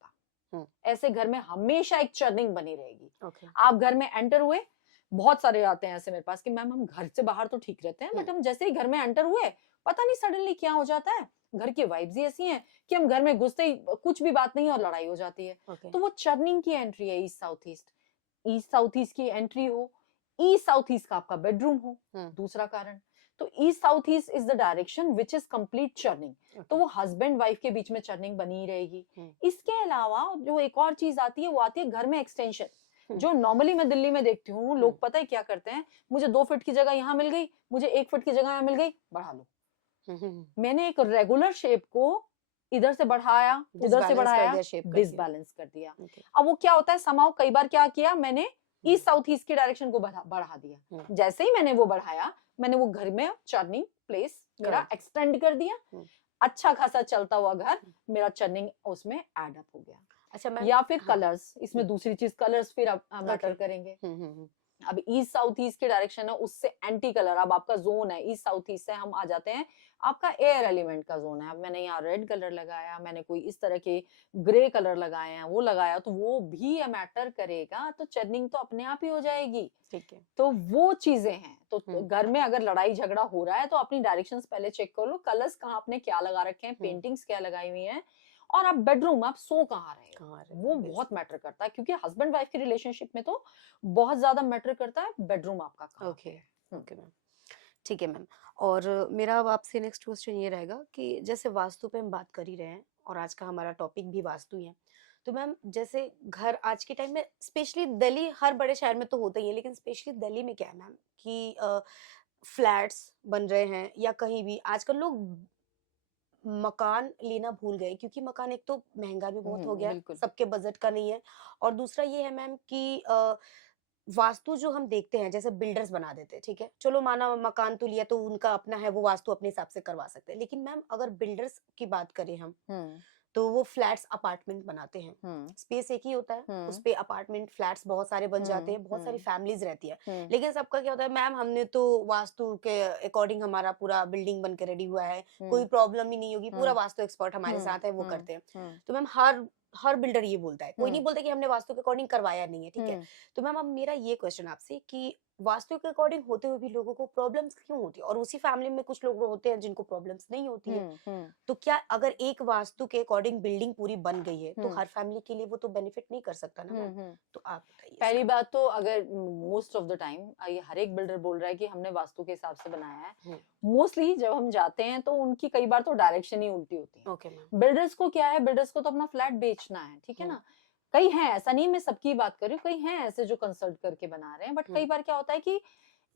ऐसे घर में हमेशा एक चर्निंग बनी रहेगी। आप घर में एंटर हुए, बहुत सारे आते हैं ऐसे मेरे पास कि मैम हम घर से बाहर तो ठीक रहते हैं, बट हम जैसे ही घर में एंटर हुए पता नहीं सडनली क्या हो जाता है, घर की वाइब्स ही ऐसी हैं कि हम घर में घुसते ही कुछ भी बात नहीं और लड़ाई हो जाती है। तो वो चर्निंग की एंट्री है east south east. East south east की एंट्री हो, ईस्ट साउथ ईस्ट का आपका बेडरूम हो, दूसरा कारण। तो east south east is the direction which is complete churning. तो वो हस्बैंड वाइफ के बीच में चर्निंग बनी रहेगी। इसके अलावा जो एक और चीज आती है वो आती है घर में एक्सटेंशन, जो नॉर्मली मैं दिल्ली में देखती हूँ लोग पता है क्या करते हैं, मुझे 2 फीट की जगह यहाँ मिल गई, मुझे 1 फीट की जगह यहाँ मिल गई, बढ़ा लो। मैंने एक रेगुलर शेप को इधर से बढ़ाया उधर से बढ़ाया, डिसबैलेंस कर दिया। अब वो क्या होता है, समाव कई बार क्या किया मैंने, ईस्ट साउथ ईस्ट की डायरेक्शन को बढ़ा दिया। जैसे ही मैंने वो बढ़ाया, मैंने वो घर में चर्निंग प्लेस मेरा एक्सटेंड कर दिया। अच्छा खासा चलता हुआ घर मेरा चर्निंग उसमें एड अप हो गया। अच्छा या फिर कलर्स, इसमें दूसरी चीज कलर्स फिर आप मैटर करेंगे। अब ईस्ट साउथ ईस्ट की डायरेक्शन है उससे एंटी कलर, अब आपका जोन है ईस्ट साउथ ईस्ट से हम आ जाते हैं आपका एयर एलिमेंट का जोन है। अब मैंने यहाँ रेड कलर लगाया, मैंने कोई इस तरह के ग्रे कलर लगाए हैं, वो लगाया तो वो भी मैटर करेगा, तो चर्निंग तो अपने आप ही हो जाएगी। ठीक है, तो वो चीजें हैं। तो घर में अगर लड़ाई झगड़ा हो रहा है तो अपनी डायरेक्शंस पहले चेक कर लो, कलर्स कहाँ आपने क्या लगा रखे हैं, पेंटिंग्स क्या लगाई हुई हैं, और आप बेडरूम आप सो कहाँ रहे हो, कहाँ रहे वो हो, बहुत मैटर करता है, क्योंकि हस्बैंड वाइफ की रिलेशनशिप में तो बहुत ज्यादा मैटर करता है बेडरूम आपका कहाँ ओके पे है। ओके मैम, ठीक है मैम। और मेरा अब आपसे नेक्स्ट क्वेश्चन ये रहेगा कि जैसे वास्तु पे हम बात कर ही रहे हैं और आज का हमारा टॉपिक भी वास्तु ही है, तो मैम जैसे घर आज के टाइम में स्पेशली दिल्ली, हर बड़े शहर में तो होता ही है, लेकिन स्पेशली दिल्ली में क्या है मैम कि फ्लैट्स बन रहे हैं या कहीं भी आजकल लोग मकान लेना भूल गए, क्योंकि मकान एक तो महंगा भी बहुत हो गया, बिल्कुल। सबके बजट का नहीं है। और दूसरा ये है मैम कि वास्तु जो हम देखते हैं जैसे बिल्डर्स बना देते हैं, ठीक है, चलो माना मकान तो लिया तो उनका अपना है, वो वास्तु अपने हिसाब से करवा सकते हैं, लेकिन मैम अगर बिल्डर्स की बात करें हम, हम्म तो वो फ्लैट्स अपार्टमेंट बनाते हैं, हम्म स्पेस एक ही होता है, उस हम्म पे अपार्टमेंट फ्लैट्स बहुत सारे बन जाते हैं, बहुत सारी हम्म फैमिलीज रहती है। हम्म लेकिन सबका क्या होता है, मैम हमने तो वास्तु के अकॉर्डिंग हमारा पूरा बिल्डिंग बन के रेडी हुआ है, कोई हम्म प्रॉब्लम ही नहीं होगी, पूरा हम्म वास्तु एक्सपर्ट हमारे साथ है, वो हम्म करते हैं। हम्म तो मैम हर बिल्डर ये बोलता है, कोई नहीं हम्म बोलता कि हमने वास्तु के अकॉर्डिंग करवाया नहीं है, ठीक है। हम्म तो मैम अब मेरा ये क्वेश्चन आपसे कि वास्तु के अकॉर्डिंग होते हुए भी लोगों को प्रॉब्लम्स क्यों होती है, और उसी फैमिली में कुछ लोग होते हैं जिनको प्रॉब्लम्स नहीं होती है, हम्म तो क्या अगर एक वास्तु के अकॉर्डिंग बिल्डिंग पूरी बन गई है तो हम्म हर फैमिली के लिए वो तो बेनिफिट नहीं कर सकता ना मैम, हम्म तो आप बताइए पहली इसका। बात तो अगर मोस्ट ऑफ द टाइम ये हर एक बिल्डर बोल रहा है कि हमने वास्तु के हिसाब से बनाया है, हम्म, मोस्टली जब हम जाते हैं तो उनकी कई बार तो डायरेक्शन ही उल्टी होती ओके मैम। है। बिल्डर्स को क्या है, बिल्डर्स को तो अपना फ्लैट बेचना है, ठीक है हम्म, ना। कई हैं, ऐसा नहीं मैं सबकी बात कर रही हूँ, कई हैं ऐसे जो कंसल्ट करके बना रहे हैं, बट कई हम्म, बार क्या होता है कि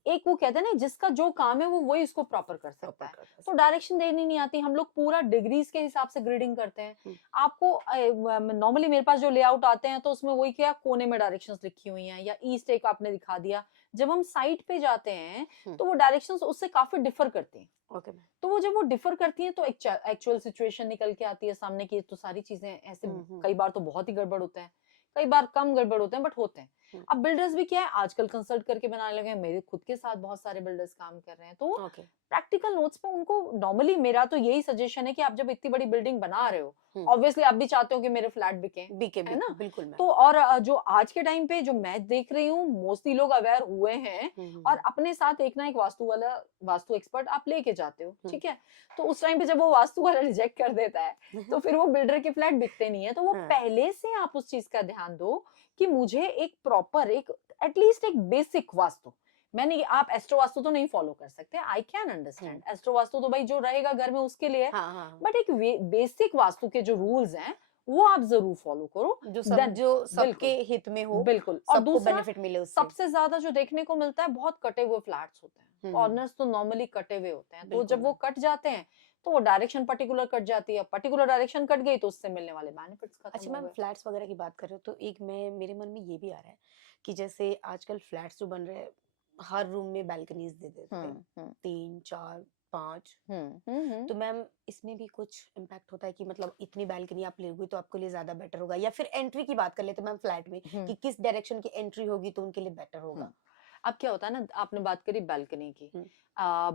एक वो कहते हैं ना, जिसका जो काम है वो वही उसको प्रॉपर कर सकता प्रॉपर है, कर तो सकते डायरेक्शन देनी नहीं आती। हम लोग पूरा डिग्रीज के हिसाब से ग्रिडिंग करते हैं। हैं। आपको नॉर्मली मेरे पास जो लेआउट आते हैं तो उसमें वही क्या कोने में डायरेक्शंस लिखी हुई हैं, या ईस्ट एक आपने दिखा दिया। जब हम साइट पे जाते हैं हम्म, तो वो डायरेक्शंस उससे काफी डिफर करती हैं। Okay ma'am. तो वो जब वो डिफर करती हैं तो एक्चुअल सिचुएशन निकल के आती है सामने की, तो सारी चीजें ऐसे हम्म, कई बार तो बहुत ही गड़बड़ होते हैं, कई बार कम गड़बड़ होते हैं, बट होते हैं। हम्म, अब बिल्डर्स भी क्या है आजकल कंसल्ट करके बनाने लगे हैं, मेरे खुद के साथ बहुत सारे बिल्डर्स काम कर रहे हैं, तो ओके। प्रैक्टिकल नोट्स पे उनको नॉर्मली मेरा तो यही सजेशन है कि आप जब इतनी बड़ी बिल्डिंग बना रहे हो, हम्म, ऑब्वियसली आप भी चाहते हो कि मेरे फ्लैट बिके, बीके है ना। बिल्कुल मैम। तो और जो आज के टाइम पे जो मैं देख रही हूँ मोस्टली लोग अवेयर हुए हैं, और अपने साथ एक ना एक वास्तु वाला, वास्तु एक्सपर्ट आप लेके जाते हो, ठीक है। तो उस टाइम पे जब वो वास्तु वाला रिजेक्ट कर देता है तो फिर वो बिल्डर के फ्लैट बिकते नहीं है। तो वो हाँ, पहले से आप उस चीज का ध्यान दो कि मुझे एक प्रॉपर, एक एटलीस्ट एक बेसिक वास्तु, मैंने आप एस्ट्रो वास्तु तो नहीं फॉलो कर सकते, I can understand, astro vastu तो भाई जो रहेगा घर में उसके लिए, हाँ, हाँ, बट एक बेसिक वास्तु के जो रूल्स हैं वो आप जरूर फॉलो करो। देन जो सबके बिल्कुल हित में हो, बिल्कुल। और सबको दूसरा बेनिफिट मिले उससे। सबसे ज्यादा जो देखने को मिलता है, बहुत कटे हुए फ्लैट्स होते हैं, कॉर्नर्स तो नॉर्मली कटे हुए होते हैं, तो बिल्कुल जब वो मैम। कट जाते हैं तो वो डायरेक्शन पर्टिकुलर कट जाती है, पर्टिकुलर डायरेक्शन कट गई तो उससे मिलने वाले बेनिफिट्स खत्म अच्छा हो मैम, गए। फ्लैट्स वगैरह की बात कर रहे हो तो एक मैं मेरे मन में ये भी आ रहा है कि जैसे आजकल फ्लैट्स जो बन रहे हैं, हर रूम में बैल्कनीज दे देते हैं, हम्म 3 4 5। हम्म तो मैम इसमें भी कुछ इम्पैक्ट होता है कि मतलब इतनी बैल्कनी आप लोगे तो आपके लिए ज्यादा बेटर होगा, या फिर एंट्री की बात कर लेते हैं मैम फ्लैट में हम्म कि किस डायरेक्शन की एंट्री होगी तो उनके लिए बेटर होगा। हम्म अब क्या होता है ना, आपने बात करी बैल्कनी की, हम्म,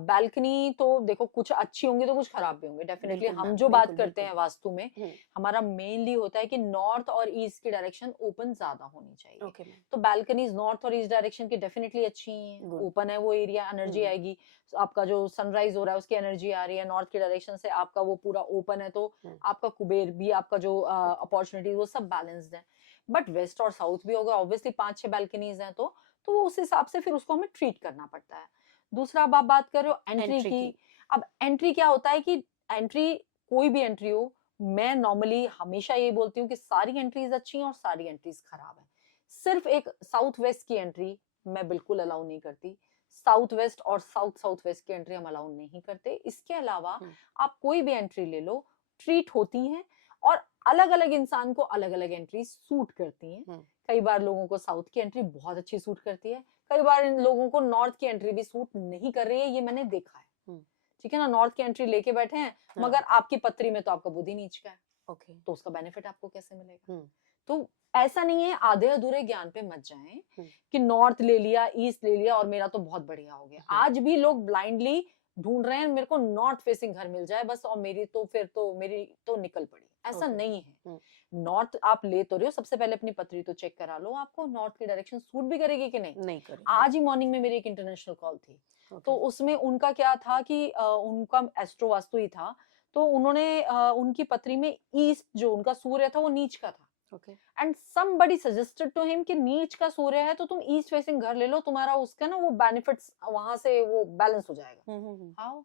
बैल्कनी तो देखो कुछ अच्छी होंगी तो कुछ खराब भी होंगे डेफिनेटली। बिल्कुल हम मैम, जो बात बिल्कुल करते बिल्कुल। हैं वास्तु में, हम्म, हमारा मेनली होता है कि नॉर्थ और ईस्ट की डायरेक्शन ओपन ज्यादा होनी चाहिए। Okay ma'am. तो बैल्कनीज नॉर्थ और ईस्ट डायरेक्शन की डेफिनेटली अच्छी ही है, गुड। ओपन है वो एरिया, एनर्जी आएगी। तो आपका जो सनराइज हो रहा है उसकी एनर्जी आ रही है नॉर्थ की डायरेक्शन से, आपका वो पूरा ओपन है, तो आपका कुबेर भी, आपका जो अपॉर्चुनिटी वो सब बैलेंस्ड है। बट वेस्ट और साउथ भी होगा ऑब्वियसली, 5-6 बैल्कनीज हैं तो उस हिसाब से फिर उसको हमें ट्रीट करना पड़ता है। दूसरा, अब आप बात कर रहे हो एंट्री एंट्री की। की। अब एंट्री क्या होता है कि एंट्री, कोई भी एंट्री हो, मैं नॉर्मली हमेशा ये बोलती हूँ कि सारी एंट्रीज अच्छी हैं और सारी एंट्रीज खराब हैं। सिर्फ एक साउथ वेस्ट की एंट्री मैं बिल्कुल अलाउ नहीं करती, साउथ वेस्ट और साउथ साउथ वेस्ट की एंट्री हम अलाउ नहीं करते। इसके अलावा आप कोई भी एंट्री ले लो, ट्रीट होती है, और अलग अलग इंसान को अलग अलग एंट्री सूट करती हैं। कई बार लोगों को साउथ की एंट्री बहुत अच्छी सूट करती है, कई बार इन लोगों को नॉर्थ की एंट्री भी सूट नहीं कर रही है, ये मैंने देखा है। ठीक है ना, नॉर्थ की एंट्री लेके बैठे हैं मगर आपकी पत्री में तो आपका बुद्धि नीच का है, ओके। तो उसका बेनिफिट आपको कैसे मिलेगा। तो ऐसा नहीं है, आधे अधूरे ज्ञान पे मत जाएं कि नॉर्थ ले लिया, ईस्ट ले लिया और मेरा तो बहुत बढ़िया हो गया। आज भी लोग ब्लाइंडली ढूंढ रहे हैं मेरे को नॉर्थ फेसिंग घर मिल जाए बस, और मेरी तो निकल पड़ी। ऐसा नहीं है। नॉर्थ आप ले तो रहे हो, सबसे पहले अपनी पत्री तो चेक करा लो, आपको नॉर्थ की डायरेक्शन सूट भी करेगी कि नहीं करेगी। आज ही मॉर्निंग में मेरी एक इंटरनेशनल कॉल थी, तो उसमें उनका क्या था कि उनका एस्ट्रो वास्तु ही था, तो उन्होंने उनकी पत्री में ईस्ट जो उनका सूर्य था वो नीच का था, okay. And somebody suggested to him कि नीच का सूर्य है तो तुम ईस्ट फेसिंग घर ले लो, तुम्हारा उसका ना वो बेनिफिट्स वहां से वो बैलेंस हो जाएगा। हाउ?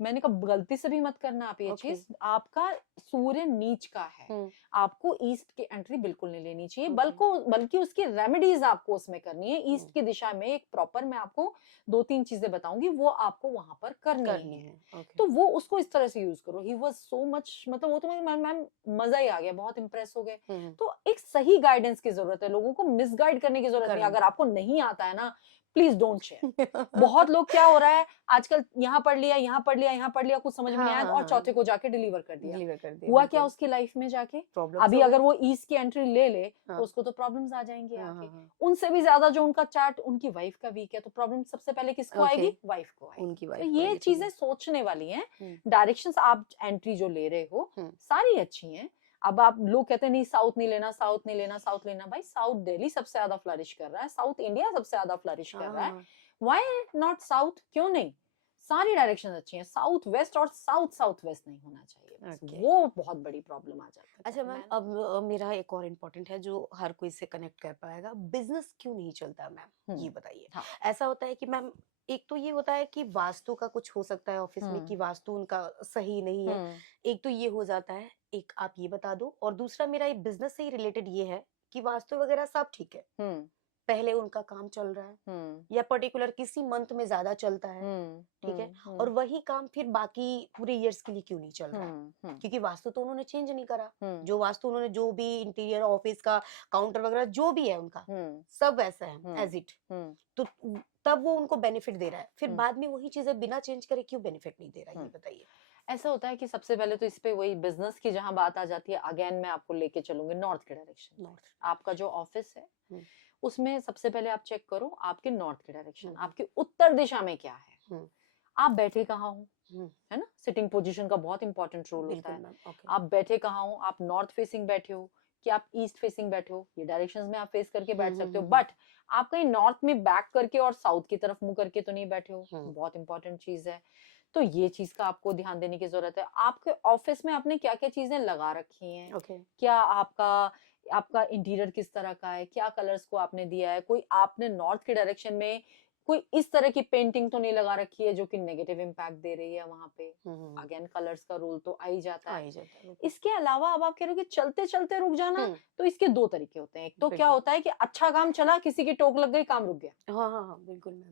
मैंने कहा गलती से भी मत करना आप ये ओके। चीज, आपका सूर्य नीच का है, आपको ईस्ट की एंट्री बिल्कुल नहीं लेनी चाहिए, बल्कि उसकी रेमेडीज आपको उसमें करनी है ईस्ट की दिशा में। एक प्रॉपर मैं आपको 2-3 चीजें बताऊंगी, वो आपको वहां पर करनी है। ओके। तो वो उसको इस तरह से यूज करो। ही वाज सो मच, मतलब वो तो मैम मजा ही आ गया, बहुत इंप्रेस हो गए। तो एक सही गाइडेंस की जरूरत है, लोगों को मिसगाइड करने की जरूरत नहीं है। अगर आपको नहीं आता है ना, प्लीज डोंट शेयर। बहुत लोग क्या हो रहा है आजकल, यहाँ पढ़ लिया, यहाँ पढ़ लिया, यहाँ पढ़ लिया, कुछ समझ में नहीं आया और चौथे को जाके डिलीवर कर दिया। हुआ क्या उसकी लाइफ में जाके? अभी अगर वो ईस्ट की एंट्री ले ले तो उसको तो प्रॉब्लम्स आ जाएंगी आगे। उनसे भी ज्यादा जो उनका चार्ट उनकी वाइफ का वीक है, तो प्रॉब्लम सबसे पहले किसको आएगी? वाइफ को आएगी। तो ये चीजें सोचने वाली हैं। डायरेक्शंस आप एंट्री जो ले रहे हो सारी अच्छी हैं। अब आप लोग कहते हैं नहीं साउथ नहीं लेना, साउथ नहीं लेना, साउथ लेना। भाई साउथ दिल्ली सबसे ज्यादा फ्लरिश कर रहा है, साउथ इंडिया सबसे ज्यादा फ्लरिश कर रहा है, व्हाई नॉट साउथ? क्यों नहीं? सारी डायरेक्शन अच्छी हैं, साउथ वेस्ट और साउथ साउथ वेस्ट नहीं होना चाहिए। वो बहुत बड़ी प्रॉब्लम आ जाती है। अच्छा मैम, अब मेरा एक और इम्पोर्टेंट है जो हर कोई से कनेक्ट कर पाएगा, बिजनेस क्यों नहीं चलता मैम, ये बताइए। ऐसा होता है कि मैम एक तो ये होता है कि वास्तु का कुछ हो सकता है ऑफिस में कि वास्तु उनका सही नहीं है, एक तो ये हो जाता है, एक आप ये बता दो। और दूसरा मेरा ये बिजनेस से ही रिलेटेड ये है कि वास्तु वगैरह सब ठीक है, पहले उनका काम चल रहा है या पर्टिकुलर किसी मंथ में ज्यादा चलता है, ठीक है, और वही काम फिर बाकी पूरे इयर्स के लिए क्यों नहीं चल रहा है? क्योंकि वास्तु तो उन्होंने चेंज नहीं करा, जो वास्तु उन्होंने जो भी इंटीरियर ऑफिस का काउंटर वगैरह जो भी है उनका सब वैसा है एज इट, तो तब वो उनको बेनिफिट दे रहा है, फिर बाद में वही चीजें बिना चेंज करे क्यों बेनिफिट नहीं दे रहा है, ये बताइए। ऐसा होता है कि सबसे पहले तो इस पे वही बिजनेस की जहां बात आ जाती है, अगेन मैं आपको लेके चलूंगी नॉर्थ के डायरेक्शन। नॉर्थ आपका जो ऑफिस है उसमें सबसे पहले आप चेक करो आपके नॉर्थ के डायरेक्शन, आपके उत्तर दिशा में क्या है, आप बैठे कहाँ हो, है ना? सिटिंग पोजीशन का बहुत इंपॉर्टेंट रोल होता है। आप बैठे कहाँ हो, आप नॉर्थ फेसिंग बैठे हो कि आप ईस्ट फेसिंग बैठे हो, ये डायरेक्शंस में आप फेस करके बैठ सकते हो, बट आप कहीं नॉर्थ में बैक करके और साउथ की तरफ मुंह करके तो नहीं बैठे हो, बहुत इंपॉर्टेंट चीज है। तो ये चीज का आपको ध्यान देने की जरूरत है। आपके ऑफिस में आपने क्या क्या चीजें लगा रखी हैं, क्या आपका इंटीरियर किस तरह का है, क्या कलर्स को आपने दिया है, कोई आपने नॉर्थ के डायरेक्शन में कोई इस तरह की पेंटिंग तो नहीं लगा रखी है जो कि नेगेटिव इम्पैक्ट दे रही है वहां पे। अगेन कलर्स का रोल तो आ ही जाता है। इसके अलावा अब आप कह रहे हो कि चलते चलते रुक जाना, तो इसके दो तरीके होते हैं। एक तो क्या होता है कि अच्छा काम चला, किसी की टोक लग गई, काम रुक गया। हाँ बिल्कुल।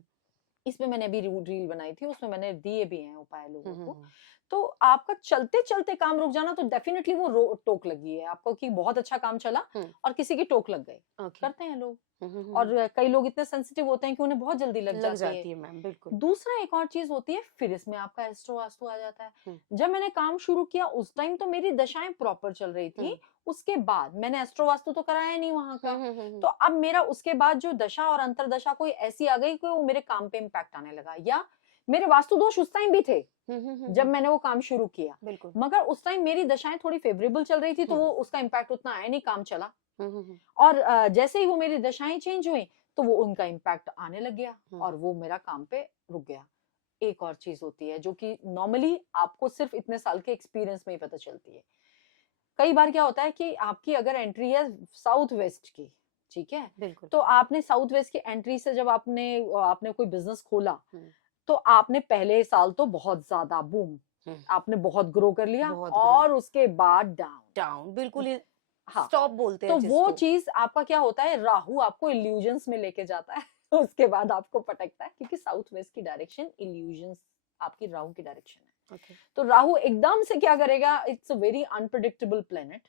इसमें मैंने अभी रील बनाई थी, उसमें मैंने दिए भी हैं उपाय लोगों को। तो आपका चलते चलते काम रुक जाना तो डेफिनेटली वो टोक लगी है आपको कि बहुत अच्छा काम चला और किसी की टोक लग गई। करते हैं लोग, और कई लोग इतने सेंसिटिव होते हैं कि उन्हें बहुत जल्दी लग जाती है मैम। बिल्कुल। दूसरा एक और चीज होती है, फिर इसमें आपका एस्ट्रो वास्तु आ जाता है। जब मैंने काम शुरू किया उस टाइम तो मेरी दशाएं प्रॉपर चल रही थी, उसके बाद मैंने एस्ट्रो वास्तु तो कराया नहीं वहां का, तो अब मेरा उसके बाद जो दशा और अंतरदशा कोई ऐसी आ गई कि वो मेरे काम पे इम्पैक्ट आने लगा, या मेरे वास्तु दोष उस टाइम भी थे जब मैंने वो काम शुरू किया, बिल्कुल, मगर उस टाइम मेरी दशाएं थोड़ी फेवरेबल चल रही थी तो वो उसका इम्पैक्ट उतना आया नहीं, काम चला। और जैसे ही वो मेरी दशाएं चेंज हुई तो वो उनका इम्पैक्ट आने लग गया और वो मेरा काम पे रुक गया। एक और चीज होती है जो कि नॉर्मली आपको सिर्फ इतने साल के एक्सपीरियंस में ही पता चलती है। कई बार क्या होता है कि आपकी अगर एंट्री है साउथ वेस्ट की, ठीक है, बिल्कुल, तो आपने साउथ वेस्ट की एंट्री से जब आपने कोई बिजनेस खोला तो आपने पहले साल तो बहुत ज्यादा बूम, आपने बहुत ग्रो कर लिया और उसके बाद डाउन बिल्कुल स्टॉप बोलते हैं तो वो चीज आपका क्या होता है, राहु आपको इल्यूजन्स में लेके जाता है उसके बाद आपको पटकता है, क्योंकि साउथ वेस्ट की डायरेक्शन इल्यूजन्स आपकी राहु की डायरेक्शन है। तो राहु एकदम से क्या करेगा, it's a very unpredictable planet